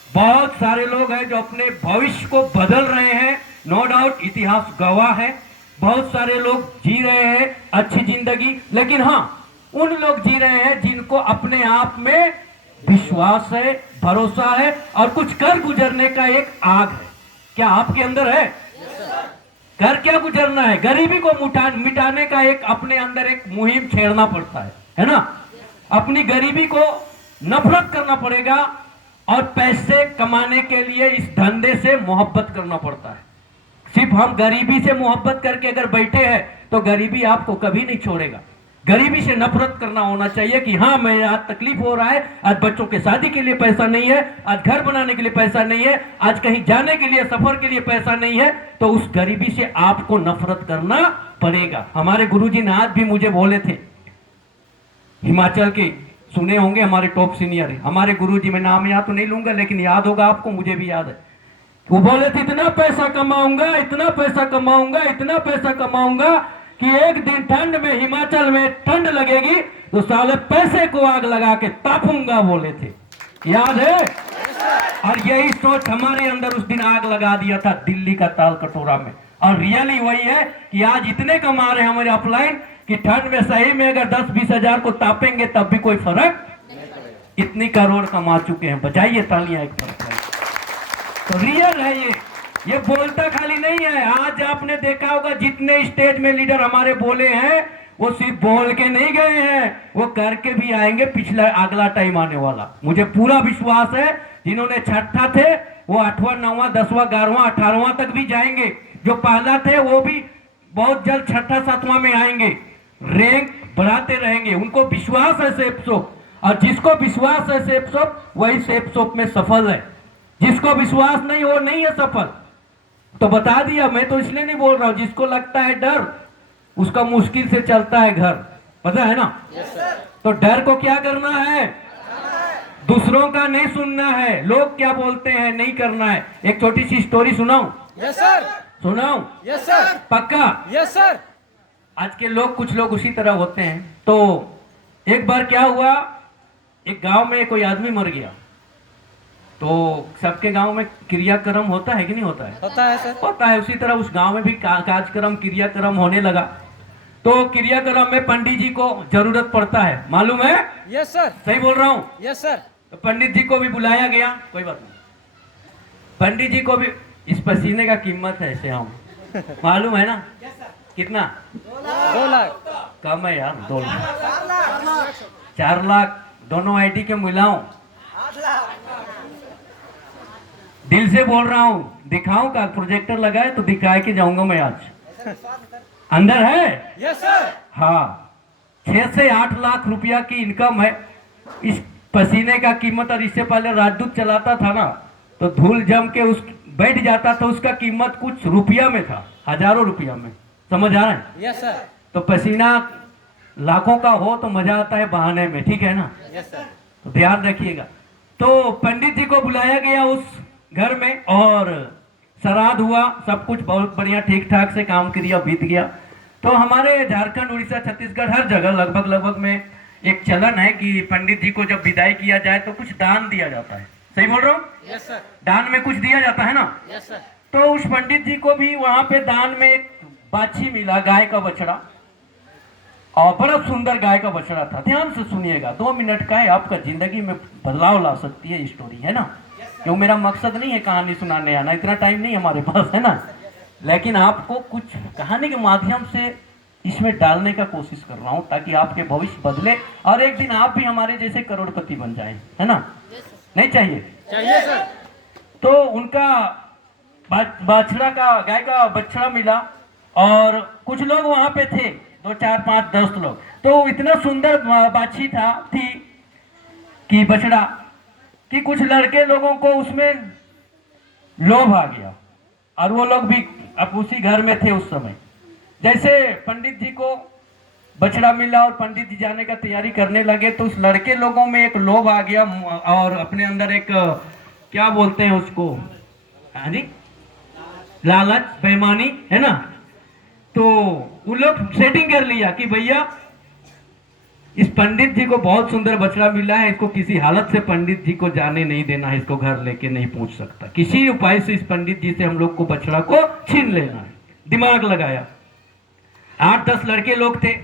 बहुत सारे लोग हैं जो अपने भविष्य को बदल रहे हैं। नो डाउट, इतिहास गवाह है, बहुत सारे लोग जी रहे हैं अच्छी जिंदगी। लेकिन हाँ, उन लोग जी रहे हैं जिनको अपने आप में विश्वास है, भरोसा है और कुछ कर गुजरने का एक आग है। क्या आपके अंदर है? कर क्या गुजरना है, गरीबी को मिटाने का एक अपने अंदर एक मुहिम छेड़ना पड़ता है ना। अपनी गरीबी को नफरत करना पड़ेगा और पैसे कमाने के लिए इस धंधे से मोहब्बत करना पड़ता है। सिर्फ हम गरीबी से मोहब्बत करके अगर बैठे हैं तो गरीबी आपको कभी नहीं छोड़ेगा। गरीबी से नफरत करना होना चाहिए कि हाँ, मैं आज तकलीफ हो रहा है, आज बच्चों के शादी के लिए पैसा नहीं है, आज घर बनाने के लिए पैसा नहीं है, आज कहीं जाने के लिए सफर के लिए पैसा नहीं है, तो उस गरीबी से आपको नफरत करना पड़ेगा। हमारे गुरुजी ने आज भी मुझे बोले थे, हिमाचल के सुने होंगे, हमारे टॉप सीनियर है हमारे गुरुजी, मैं नाम याद तो नहीं लूंगा लेकिन याद होगा आपको, मुझे भी याद है। वो बोले थे इतना पैसा कमाऊंगा, इतना पैसा कमाऊंगा, इतना पैसा कमाऊंगा कि एक दिन ठंड में, हिमाचल में ठंड लगेगी तो साले पैसे को आग लगा के तापूंगा, बोले थे, याद है? और यही सोच हमारे अंदर उस दिन आग लगा दिया था दिल्ली का ताल कटोरा में। और रियली वही है कि आज इतने कमा रहे हैं हमारे अपलाइन कि ठंड में सही में अगर 10-20 हजार को तापेंगे तब भी कोई फर्क, इतनी करोड़ कमा चुके हैं। बजाइए तालियां एक तरफ। तो रियल है ये बोलता खाली नहीं है। आज आपने देखा होगा जितने स्टेज में लीडर हमारे बोले हैं, वो सिर्फ बोल के नहीं गए हैं, वो करके भी आएंगे। पिछला अगला टाइम आने वाला, मुझे पूरा विश्वास है। जिन्होंने छठा थे वो 8वां 9वां 10वां 11वां 18वां तक भी जाएंगे। जो पहला थे वो भी बहुत जल्द 6ठा 7वां में आएंगे। रैंक बढ़ाते रहेंगे, उनको विश्वास है सेफ शॉप। और जिसको विश्वास है सेफ शॉप, वही सेफ शॉप में सफल है। जिसको विश्वास नहीं, वो नहीं है सफल। तो बता दिया, मैं तो इसलिए नहीं बोल रहा हूं, जिसको लगता है डर उसका मुश्किल से चलता है घर, पता है ना। तो डर को क्या करना है, दूसरों का नहीं सुनना है, लोग क्या बोलते हैं नहीं करना है। एक छोटी सी स्टोरी सुनाऊं? Yes sir. सुनाऊं? Yes sir. पक्का? Yes sir. आज के लोग, कुछ लोग उसी तरह होते हैं। तो एक बार क्या हुआ, एक गांव में कोई आदमी मर गया। तो सबके गांव में क्रियाक्रम होता है कि नहीं होता है? होता है सर। होता है। उसी तरह उस गांव में भी कार्यक्रम क्रियाक्रम होने लगा। तो क्रियाक्रम में पंडित जी को जरूरत पड़ता है, मालूम है? Yes sir. सही बोल रहा हूँ? Yes sir. तो पंडित जी को भी बुलाया गया, कोई बात नहीं। पंडित जी को भी, इस पसीने का कीमत है ऐसे हम मालूम है ना कितना? 2 लाख। कम है यार, 2 लाख 4 लाख दोनों आईडी के मिलाऊं? दिल से बोल रहा हूं, दिखाऊं का? प्रोजेक्टर लगाए तो दिखा के जाऊंगा मैं आज। अंदर है? Yes sir. हाँ, 6 से 8 लाख रुपया की इनकम है। इस पसीने का कीमत, और इससे पहले राजदूत चलाता था ना, तो धूल जम के उस बैठ जाता था, उसका कीमत कुछ रुपया में था, हजारों रुपया में। समझ आ रहा है? Yes sir. तो पसीना लाखों का हो तो मजा आता है बहाने में, ठीक है ना? Yes sir. तो ध्यान रखिएगा। तो पंडित जी को बुलाया गया उस घर में और श्राद्ध हुआ, सब कुछ बहुत बढ़िया ठीक ठाक से काम किया, बीत गया। तो हमारे झारखंड, उड़ीसा, छत्तीसगढ़ हर जगह लगभग में एक चलन है कि पंडित जी को जब विदाई किया जाए तो कुछ दान दिया जाता है। सही बोल रहा हूँ? Yes sir. दान में कुछ दिया जाता है ना। Yes sir. तो उस पंडित जी को भी वहां पे दान में एक बाछी मिला, गाय का बछड़ा, और बड़ा सुंदर गाय का बछड़ा था। ध्यान से सुनिएगा, 2 मिनट का है, आपका जिंदगी में बदलाव ला सकती है स्टोरी, है ना। क्यों, मेरा मकसद नहीं है कहानी सुनाने आना, इतना टाइम नहीं हमारे पास, है ना। लेकिन आपको कुछ कहानी के माध्यम से इसमें डालने का कोशिश कर रहा हूं, ताकि आपके भविष्य बदले और एक दिन आप भी हमारे जैसे करोड़पति बन जाएं, है ना। नहीं चाहिए? चाहिए सर। तो उनका बाछड़ा का, गाय का बछड़ा मिला, और कुछ लोग वहां पे थे, 2 4 5 10 लोग। तो इतना सुंदर बाछी थी कि बछड़ा, कि कुछ लड़के लोगों को उसमें लोभ आ गया, और वो लोग भी अब उसी घर में थे उस समय। जैसे पंडित जी को बछड़ा मिला और पंडित जी जाने का तैयारी करने लगे, तो उस लड़के लोगों में एक लोभ आ गया, और अपने अंदर एक, क्या बोलते हैं उसको, हाँ जी, लालच, बेईमानी, है ना। तो वो लोग सेटिंग कर लिया कि भैया इस पंडित जी को बहुत सुंदर बछड़ा मिला है, इसको किसी हालत से पंडित जी को जाने नहीं देना है, इसको घर लेके नहीं पहुंच सकता, किसी उपाय से इस पंडित जी से हम लोग को बछड़ा को छीन लेना है। दिमाग लगाया, 8 10 लड़के लोग थे,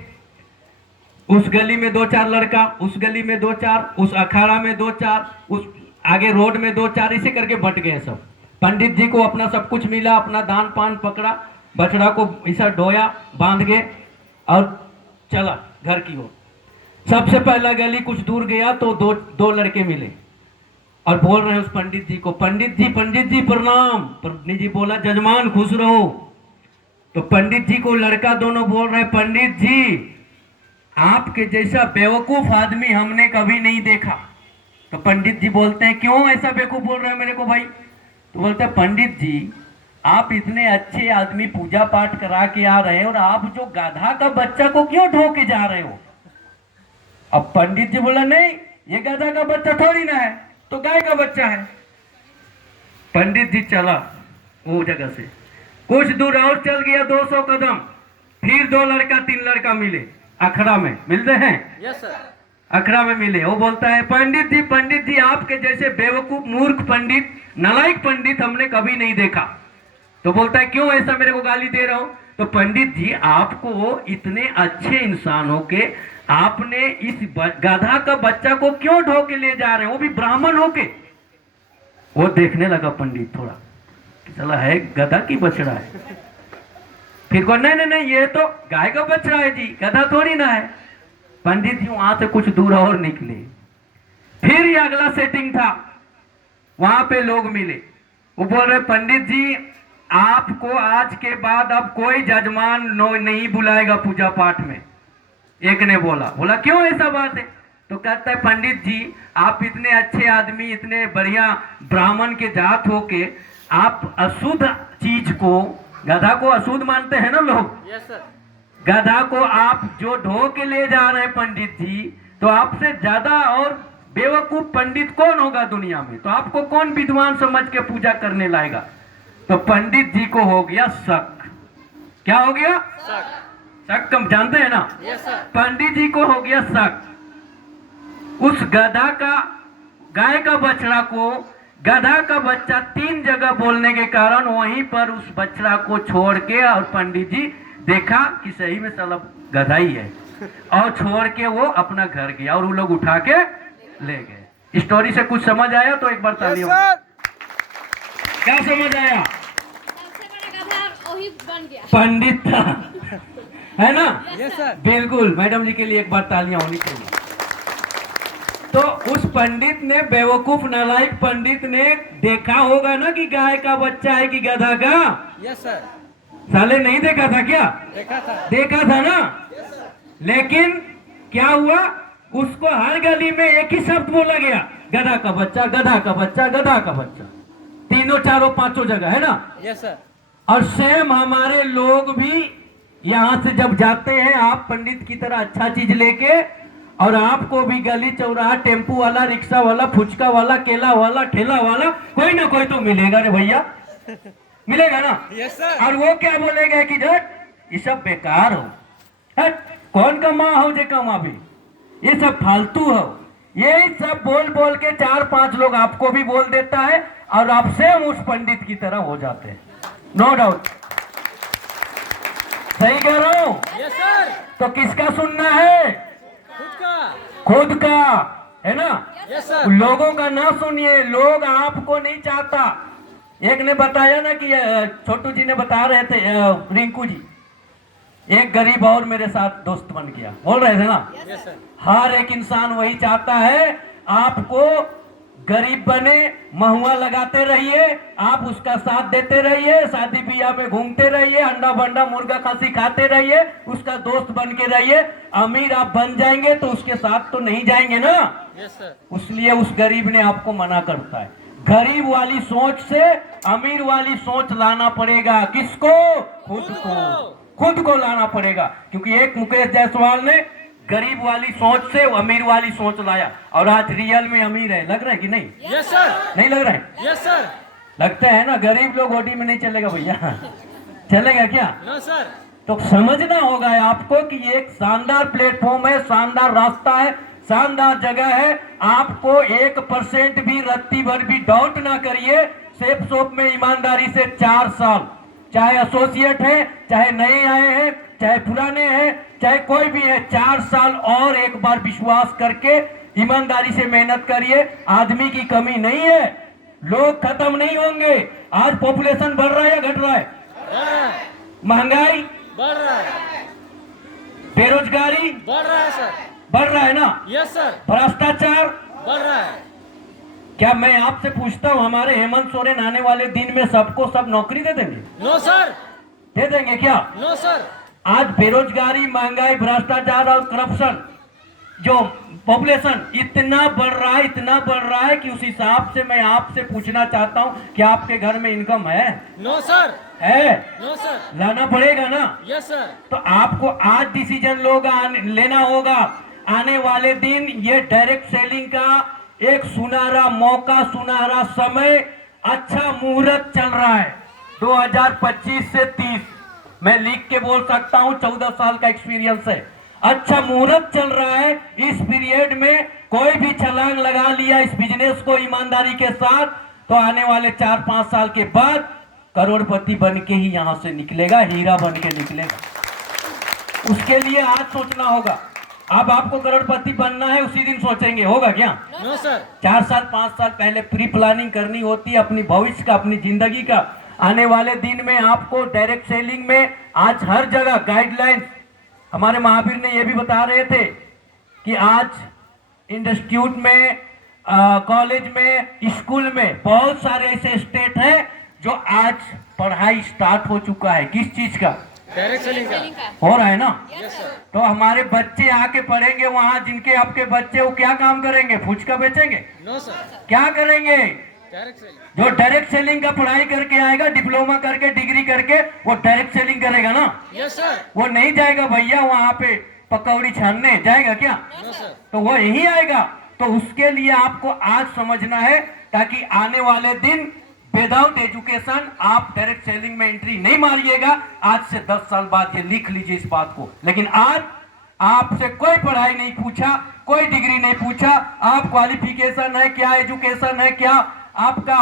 उस गली में 2 4 लड़का, उस गली में 2 4, उस अखाड़ा में 2 4, उस आगे रोड में 2 4, इसे करके बट गए सब। पंडित जी को अपना सब कुछ मिला, अपना दान पान पकड़ा, बछड़ा को ऐसा ढोया, बांध के और चला घर की ओर। सबसे पहला गली कुछ दूर गया तो दो लड़के मिले और बोल रहे हैं उस पंडित जी को, पंडित जी प्रणाम। पंडित जी बोला, जजमान खुश रहो। तो पंडित जी को लड़का दोनों बोल रहे हैं, पंडित जी आपके जैसा बेवकूफ आदमी हमने कभी नहीं देखा। तो पंडित जी बोलते हैं, क्यों ऐसा बेवकूफ बोल रहे हैं मेरे को भाई? तो बोलते हैं, पंडित जी आप इतने अच्छे आदमी पूजा पाठ करा के आ रहे हैं, और आप जो गाधा का बच्चा को क्यों ढो के जा रहे हो? अब पंडित जी बोला, नहीं ये गाधा का बच्चा थोड़ी ना है, तो गाय का बच्चा है। पंडित जी चला वो जगह से, कुछ दूर और चल गया 200 कदम, फिर 2 लड़का 3 लड़का मिले, अखड़ा में मिलते हैं। Yes sir. अखड़ा में मिले, वो बोलता है, पंडित जी आपके जैसे बेवकूफ मूर्ख पंडित, नालायक पंडित हमने कभी नहीं देखा। तो बोलता है, क्यों ऐसा मेरे को गाली दे रहा हो? तो पंडित जी आपको इतने अच्छे इंसान हो के आपने इस गाधा का बच्चा को क्यों ढो के ले जा रहे हो, वो भी ब्राह्मण होके? वो देखने लगा पंडित थोड़ा, चला है गधा की बछड़ा है। फिर को नहीं ये तो गाय का बछड़ा है जी, गधा थोड़ी ना है। पंडित जी वहां से कुछ दूर और निकले, फिर ये अगला सेटिंग था, वहां पे लोग मिले, वो बोल रहे, पंडित जी आपको आज के बाद अब कोई जजमान नहीं बुलाएगा पूजा पाठ में। एक ने बोला क्यों ऐसा बात है? तो कहता है, पंडित जी आप इतने अच्छे आदमी, इतने बढ़िया ब्राह्मण के जात होके आप अशुद्ध चीज को, गधा को अशुद्ध मानते हैं ना लोग। Yes sir. गधा को आप जो ढो के ले जा रहे हैं पंडित जी, तो आपसे ज्यादा और बेवकूफ पंडित कौन होगा दुनिया में? तो आपको कौन विद्वान समझ के पूजा करने लाएगा? तो पंडित जी को हो गया शक। क्या हो गया? शक कम जानते हैं ना? Yes sir. पंडित जी को हो गया शक। उस गधा का, गाय का बछड़ा को गधा का बच्चा 3 जगह बोलने के कारण वहीं पर उस बछड़ा को छोड़ के, और पंडित जी देखा कि सही में साला गधा ही है, और छोड़ के वो अपना घर गया, और वो लोग उठा के ले गए। स्टोरी से कुछ समझ आया तो एक बार तालियां बजाओ। क्या समझ आया? सबसे बड़ा गधा वही बन गया। पंडित था, है ना? Yes sir. बिल्कुल, मैडम जी के लिए एक बार तालियां होनी चाहिए। तो उस पंडित ने, बेवकूफ नालायक पंडित ने देखा होगा ना कि गाय का बच्चा है कि गधा का? Yes sir. साले नहीं देखा था क्या? देखा था। देखा था ना? लेकिन क्या हुआ, उसको हर गली में एक ही शब्द बोला गया, गधा का बच्चा, गधा का बच्चा, गधा का बच्चा, 3 4 5 जगह, है ना? Yes sir. और सेम हमारे लोग भी यहाँ से जब जाते हैं, आप पंडित की तरह अच्छा चीज लेके, और आपको भी गली चौराहा टेम्पू वाला, रिक्शा वाला, फुचका वाला, केला वाला, ठेला वाला, कोई ना कोई तो मिलेगा रे भैया, मिलेगा ना? Yes sir. और वो क्या बोलेगा कि जट ये सब बेकार हो, हट कौन का माँ हो जे कमा भी, ये सब फालतू हो, ये सब बोल बोल के 4 5 लोग आपको भी बोल देता है, और आप सेम उस पंडित की तरह हो जाते हैं। No doubt. Yes sir. तो किसका सुनना है? खुद का। खुद का, है ना? Yes sir. लोगों का ना सुनिए, लोग आपको नहीं चाहता। एक ने बताया ना कि छोटू जी ने बता रहे थे, रिंकू जी, एक गरीब और मेरे साथ दोस्त बन गया, बोल रहे थे ना। Yes sir. हर एक इंसान वही चाहता है, आपको गरीब बने, महुआ लगाते रहिए, आप उसका साथ देते रहिए, शादी ब्याह में घूमते रहिए, अंडा बंडा मुर्गा खसी खाते रहिए, उसका दोस्त बन के रहिए। अमीर आप बन जाएंगे तो उसके साथ तो नहीं जाएंगे ना। Yes sir. इसलिए उस गरीब ने आपको मना करता है। गरीब वाली सोच से अमीर वाली सोच लाना पड़ेगा। किसको? खुद को। खुद को लाना पड़ेगा, क्योंकि एक मुकेश जायसवाल ने गरीब वाली सोच से अमीर वाली सोच लाया, और आज रियल में अमीर है। लग रहा है कि नहीं? Yes sir. नहीं लग रहा है? Yes sir. लगता है ना। गरीब लोग ओडी में नहीं चलेगा भैया, चलेगा क्या? No sir. तो समझना होगा आपको कि ये एक शानदार प्लेटफॉर्म है, शानदार रास्ता है, शानदार जगह है। आपको 1% भी, रत्ती भर भी डाउट ना करिए। सेफ शॉप में ईमानदारी से 4 साल, चाहे एसोसिएट है, चाहे नए आए हैं, चाहे पुराने हैं, चाहे कोई भी है, 4 साल और एक बार विश्वास करके ईमानदारी से मेहनत करिए। आदमी की कमी नहीं है, लोग खत्म नहीं होंगे। आज पॉपुलेशन बढ़ रहा है या घट रहा है? बढ़ रहा है। महंगाई बढ़ रहा है। बेरोजगारी बढ़ रहा है सर। बढ़ रहा है ना। Yes sir. भ्रष्टाचार बढ़ रहा है। क्या मैं आपसे पूछता हूं, हमारे हेमंत सोरेन आने वाले दिन में सबको सब नौकरी दे देंगे? No sir. दे देंगे क्या? No sir. आज बेरोजगारी, महंगाई, भ्रष्टाचार और करप्शन, जो पॉपुलेशन इतना बढ़ रहा है, इतना बढ़ रहा है कि उस हिसाब से मैं आपसे पूछना चाहता हूं कि आपके घर में इनकम है? No sir. है? No sir. लाना पड़ेगा ना। Yes sir. तो आपको आज डिसीजन लेना होगा। आने वाले दिन ये डायरेक्ट सेलिंग का एक सुनहरा मौका, सुनहरा समय, अच्छा मुहूर्त चल रहा है। 2025 से 30 मैं लिख के बोल सकता हूं, 14 साल का एक्सपीरियंस है। अच्छा मुहूर्त चल रहा है। इस पीरियड में कोई भी छलांग लगा लिया इस बिजनेस को ईमानदारी के साथ, तो आने वाले 4-5 साल के बाद करोड़पति बन के ही यहां से निकलेगा, हीरा बन के निकलेगा। उसके लिए आज सोचना होगा। अब आपको करोड़पति बनना है, उसी दिन सोचेंगे, होगा क्या? No sir. 4 साल 5 साल पहले प्री प्लानिंग करनी होती है अपनी भविष्य का, अपनी जिंदगी का। आने वाले दिन में आपको डायरेक्ट सेलिंग में आज हर जगह गाइडलाइंस, हमारे महावीर ने ये भी बता रहे थे कि आज इंस्टीट्यूट में, कॉलेज में, स्कूल में बहुत सारे ऐसे स्टेट हैं जो आज पढ़ाई स्टार्ट हो चुका है। किस चीज का? डायरेक्ट सेलिंग का। हो रहा है ना। Yes sir. तो हमारे बच्चे आके पढ़ेंगे वहां, जिनके आपके बच्चे वो क्या काम करेंगे? फुचका बेचेंगे? No sir. क्या करेंगे? Direct selling. जो डायरेक्ट सेलिंग का पढ़ाई करके आएगा, डिप्लोमा करके, डिग्री करके, वो डायरेक्ट सेलिंग करेगा ना। Yes sir. वो नहीं जाएगा भैया वहां पे पकौड़ी छानने, जाएगा क्या? No sir. तो वो यही आएगा। तो उसके लिए आपको आज समझना है, ताकि आने वाले दिन विदाउट एजुकेशन आप डायरेक्ट सेलिंग में एंट्री नहीं मारिएगा। आज से 10 साल बाद ये लिख लीजिए इस बात को। लेकिन आज आपसे कोई पढ़ाई नहीं पूछा, कोई डिग्री नहीं पूछा, आप क्वालिफिकेशन है क्या, एजुकेशन है क्या, आपका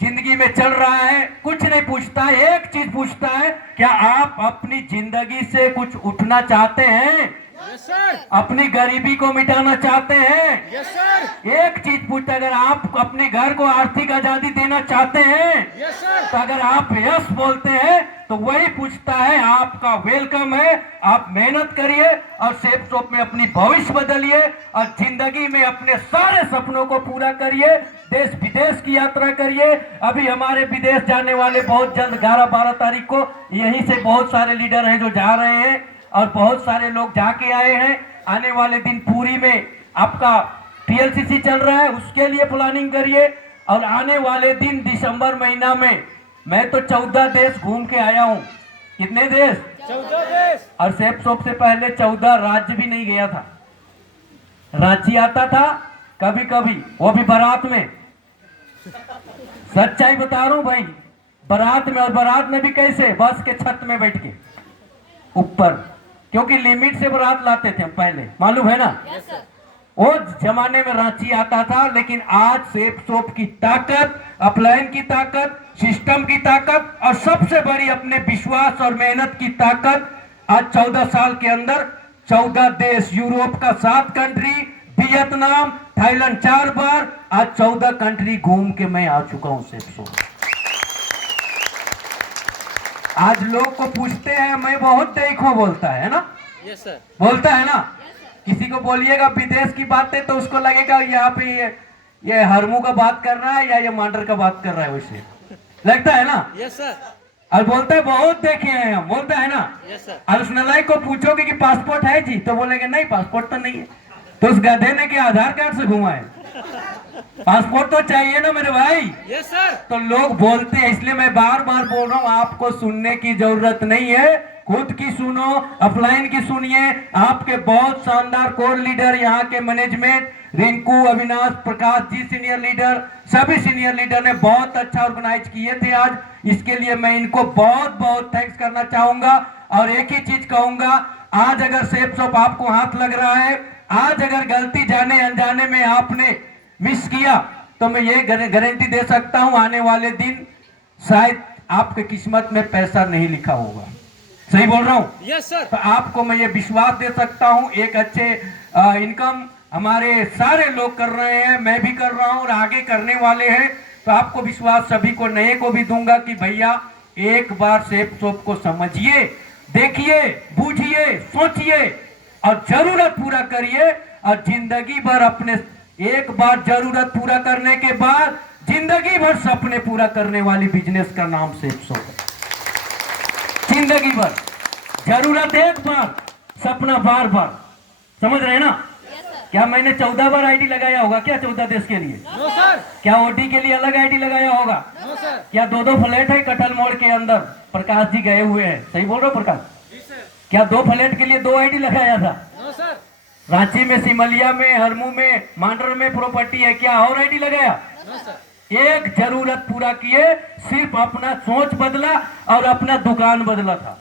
जिंदगी में चल रहा है, कुछ नहीं पूछता। एक चीज पूछता है, क्या आप अपनी जिंदगी से कुछ उठना चाहते हैं? Yes sir. अपनी गरीबी को मिटाना चाहते हैं? Yes sir. एक चीज पूछता है, अगर आप अपने घर को आर्थिक आजादी देना चाहते हैं, यस सर। तो अगर आप यस बोलते हैं तो वही पूछता है, आपका वेलकम है। आप मेहनत करिए और सेफ शॉप में अपनी भविष्य बदलिए और जिंदगी में अपने सारे सपनों को पूरा करिए। देश विदेश की यात्रा करिए। अभी हमारे विदेश जाने वाले बहुत जल्द 11-12 तारीख को यहीं से बहुत सारे लीडर हैं जो जा रहे हैं, और बहुत सारे लोग जाके आए हैं। आने वाले दिन पुरी में आपका TLCC चल रहा है, उसके लिए प्लानिंग करिए। और आने वाले दिन दिसंबर महीना में मैं तो 14 देश घूम के आया हूं। कितने देश? 14 देश। और सेफ शॉप से पहले 14 राज्य भी नहीं गया था। रांची आता था कभी कभी, वो भी बारात में। सच्चाई बता रहा हूं भाई, बारात में। और बारात में भी कैसे? बस के छत में बैठ के ऊपर, क्योंकि लिमिट से बारात लाते थे हम पहले, मालूम है ना। Yes sir. वो जमाने में रांची आता था। लेकिन आज सेफ शॉप की ताकत, अपलाइन की ताकत, सिस्टम की ताकत और सबसे बड़ी अपने विश्वास और मेहनत की ताकत आज 14 साल के अंदर 14 देश, यूरोप का 7 कंट्री, वियतनाम, थाईलैंड 4 बार, आज 14 कंट्री घूम के मैं आ चुका हूं सेप्सो। आज लोग को पूछते हैं, मैं बहुत देखो बोलता है ना, यस सर। बोलता है ना। किसी को बोलिएगा विदेश की बातें तो उसको लगेगा यहाँ पे ये हरमू का बात कर रहा है या ये मांडर का बात कर रहा है, वैसे लगता है ना। Yes sir. और बोलता है बहुत देखे हैं हम, बोलता है ना। Yes sir. और उस नलायक को पूछोगे कि पासपोर्ट है जी, तो बोलेंगे नहीं पासपोर्ट तो नहीं है। तो उस गधे ने क्या आधार कार्ड से घुमा है? पासपोर्ट तो चाहिए ना मेरे भाई। Yes sir. तो लोग बोलते हैं, इसलिए मैं बार बार बोल रहा हूं, आपको सुनने की जरूरत नहीं है, खुद की सुनो, ऑफलाइन की सुनिए। आपके बहुत शानदार कोर लीडर, यहाँ के management, Rinku, Avinash, Prakash ji senior leader, सभी सीनियर लीडर ने बहुत अच्छा ऑर्गेनाइज किए थे आज। इसके लिए मैं इनको बहुत बहुत थैंक्स करना चाहूंगा। और एक ही चीज कहूंगा, आज अगर सेफ शॉप आपको हाथ लग रहा है, आज अगर गलती जाने अनजाने में आपने मिस किया, तो मैं ये गारंटी दे सकता हूं, आने वाले दिन शायद आपके किस्मत में पैसा नहीं लिखा होगा। सही बोल रहा हूं? Yes sir. तो आपको मैं ये विश्वास दे सकता हूं, एक अच्छे इनकम हमारे सारे लोग कर रहे हैं, मैं भी कर रहा हूं और आगे करने वाले हैं। तो आपको विश्वास सभी को, नए को भी दूंगा कि भैया एक बार सेफ शॉप को समझिए, देखिए, बूझिए, सोचिए और जरूरत पूरा करिए। और जिंदगी भर अपने, एक बार जरूरत पूरा करने के बाद जिंदगी भर सपने पूरा करने वाली बिजनेस का नाम सेफ शॉप है। जिंदगी भर जरूरत एक बार, सपना बार बार। समझ रहे हैं ना? क्या मैंने 14 बार आईडी लगाया होगा क्या 14 देश के लिए? No sir. क्या ओटी के लिए अलग आईडी लगाया होगा? No sir. क्या 2-2 फ्लैट है कटल मोड़ के अंदर? प्रकाश जी गए हुए हैं, सही बोल रहे हो प्रकाश? जी सर। क्या 2 फ्लैट के लिए 2 आईडी लगाया था? No sir. रांची में, सिमलिया में, हरमू में, मांडर में प्रॉपर्टी है, क्या और आईडी लगाया? No sir. एक जरूरत पूरा किए, सिर्फ अपना सोच बदला और अपना दुकान बदला था।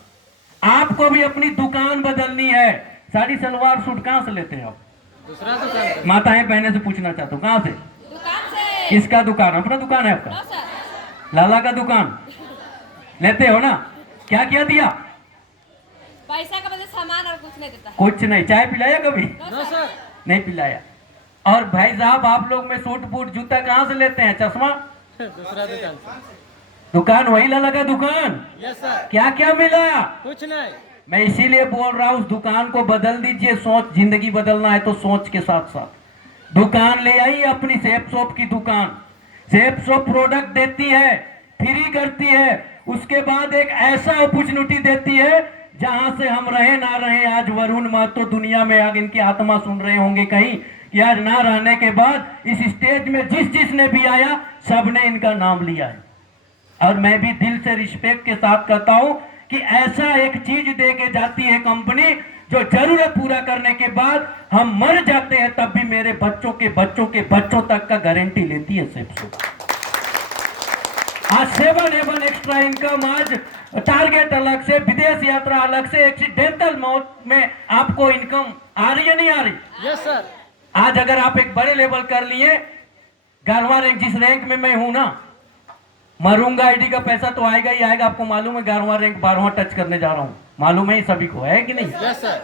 आपको भी अपनी दुकान बदलनी है। साड़ी सलवार सूट कहां से लेते हैं आप? दूसरा दुकान से। माताएं बहने से पूछना चाहता हूँ, कहां से? दुकान से। किसका दुकान? अपना दुकान है आपका? No sir. लाला का दुकान लेते हो ना? क्या क्या दिया? पैसा का बदले सामान और कुछ नहीं देता। कुछ नहीं। चाय पिलाया कभी? No sir. नहीं पिलाया। और भाई साहब, आप लोग में सूट बूट जूता कहां से लेते हैं? चश्मा? दूसरा दुकान से। दुकान वही लाला का दुकान। Yes sir. क्या क्या मिला? कुछ नहीं। मैं इसीलिए बोल रहा हूँ, उस दुकान को बदल दीजिए। सोच, जिंदगी बदलना है तो सोच के साथ साथ दुकान ले आइए अपनी सेफ शॉप की दुकान। सेफ शॉप प्रोडक्ट देती है, फ्री करती है, उसके बाद एक ऐसा अपॉर्चुनिटी देती है जहां से हम रहे ना रहे। आज वरुण महतो दुनिया में, आगे इनकी आत्मा सुन रहे होंगे कहीं, कि आज ना रहने के बाद इस स्टेज में जिसने भी आया, सबने इनका नाम लिया है। और मैं भी दिल से रिस्पेक्ट के साथ कहता हूं कि ऐसा एक चीज दे के जाती है कंपनी, जो जरूरत पूरा करने के बाद हम मर जाते हैं तब भी मेरे बच्चों के बच्चों के बच्चों तक का गारंटी लेती है सेप्सो। आज 7 एक्स्ट्रा इनकम, आज टारगेट अलग से, विदेश यात्रा अलग से, एक्सीडेंटल मौत में आपको इनकम आ रही है नहीं आ रही? Yes sir. आज अगर आप एक बड़े लेवल कर लिए, 11वां रैंक, जिस रैंक में मैं हूं ना, मरूंगा, आईडी का पैसा तो आएगा ही आएगा। आपको मालूम है 11वां रैंक 12वां टच करने जा रहा हूं, मालूम है सभी को, है कि नहीं? Yes sir.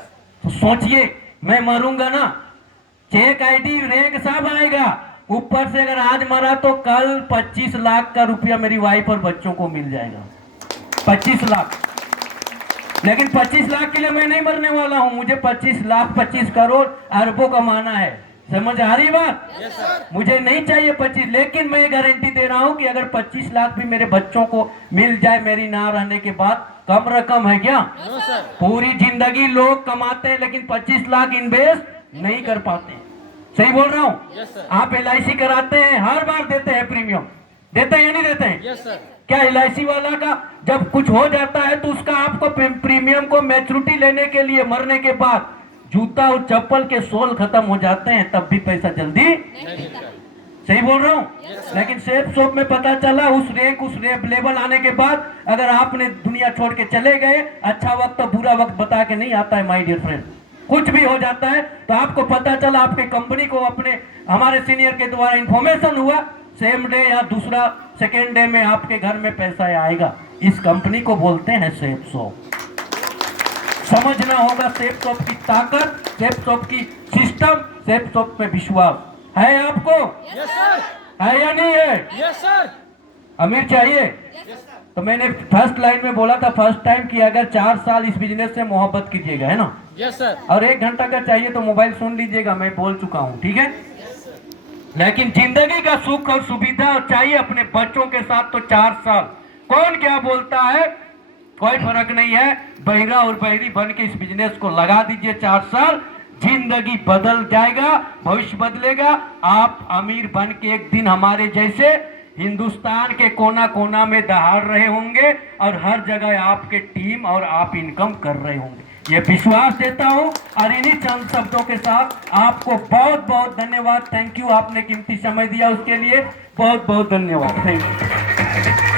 तो सोचिए, मैं मरूंगा ना, चेक आईडी रैंक सब आएगा, ऊपर से अगर आज मरा तो कल 25 लाख का रुपया मेरी वाइफ और बच्चों को मिल जाएगा। 25 लाख। लेकिन 25 लाख के लिए मैं नहीं मरने वाला हूं, मुझे 25 लाख, 25 करोड़, अरबों कमाना है। समझ आ रही बात? Yes sir. मुझे नहीं चाहिए 25, लेकिन मैं गारंटी दे रहा हूं कि अगर 25 लाख भी मेरे बच्चों को मिल जाए मेरी ना रहने के बाद, कम रकम है क्या? No sir. पूरी जिंदगी लोग कमाते हैं लेकिन 25 लाख इन्वेस्ट नहीं कर पाते। सही बोल रहा हूं? Yes sir. आप LIC कराते हैं, हर बार देते हैं प्रीमियम, देते हैं या नहीं देते हैं? Yes sir. क्या LIC वाला का जब कुछ हो जाता है तो उसका आपको प्रीमियम को मैच्योरिटी लेने के लिए, मरने के बाद जूता और चप्पल के सोल खत्म हो जाते हैं तब भी पैसा जल्दी? नहीं मिलता। सही बोल रहा हूँ? लेकिन सेफ शॉप में पता चला, उस लेवल आने के बाद अगर आपने दुनिया छोड़ के चले गए, अच्छा वक्त तो बुरा वक्त बता के नहीं आता है माय डियर फ्रेंड। कुछ भी हो जाता है तो आपको पता चला, आपके कंपनी को अपने हमारे सीनियर के द्वारा इंफॉर्मेशन हुआ, सेम डे या दूसरा सेकेंड डे में आपके घर में पैसा आएगा। इस कंपनी को बोलते हैं सेफ शॉप। समझना होगा सेफ शॉप की ताकत, सेफ शॉप की सिस्टम, सेफ शॉप पे विश्वास है आपको, यस सर, है या नहीं है? यस सर, अमीर चाहिए? तो मैंने फर्स्ट लाइन में बोला था फर्स्ट टाइम कि अगर 4 साल इस बिजनेस से मोहब्बत कीजिएगा, है ना, यस सर, और 1 घंटा का चाहिए तो मोबाइल सुन लीजिएगा, मैं बोल चुका हूँ, ठीक है। लेकिन जिंदगी का सुख और सुविधा चाहिए अपने बच्चों के साथ तो 4 साल, कौन क्या बोलता है कोई फर्क नहीं है, बहिरा और बहरी बन के इस बिजनेस को लगा दीजिए 4 साल, जिंदगी बदल जाएगा, भविष्य बदलेगा, आप अमीर बन के एक दिन हमारे जैसे हिंदुस्तान के कोना कोना में दहाड़ रहे होंगे और हर जगह आपके टीम और आप इनकम कर रहे होंगे, ये विश्वास देता हूं। और इन्हीं चंद शब्दों के साथ आपको बहुत बहुत धन्यवाद, थैंक यू, आपने कीमती समय दिया उसके लिए बहुत बहुत धन्यवाद, थैंक यू।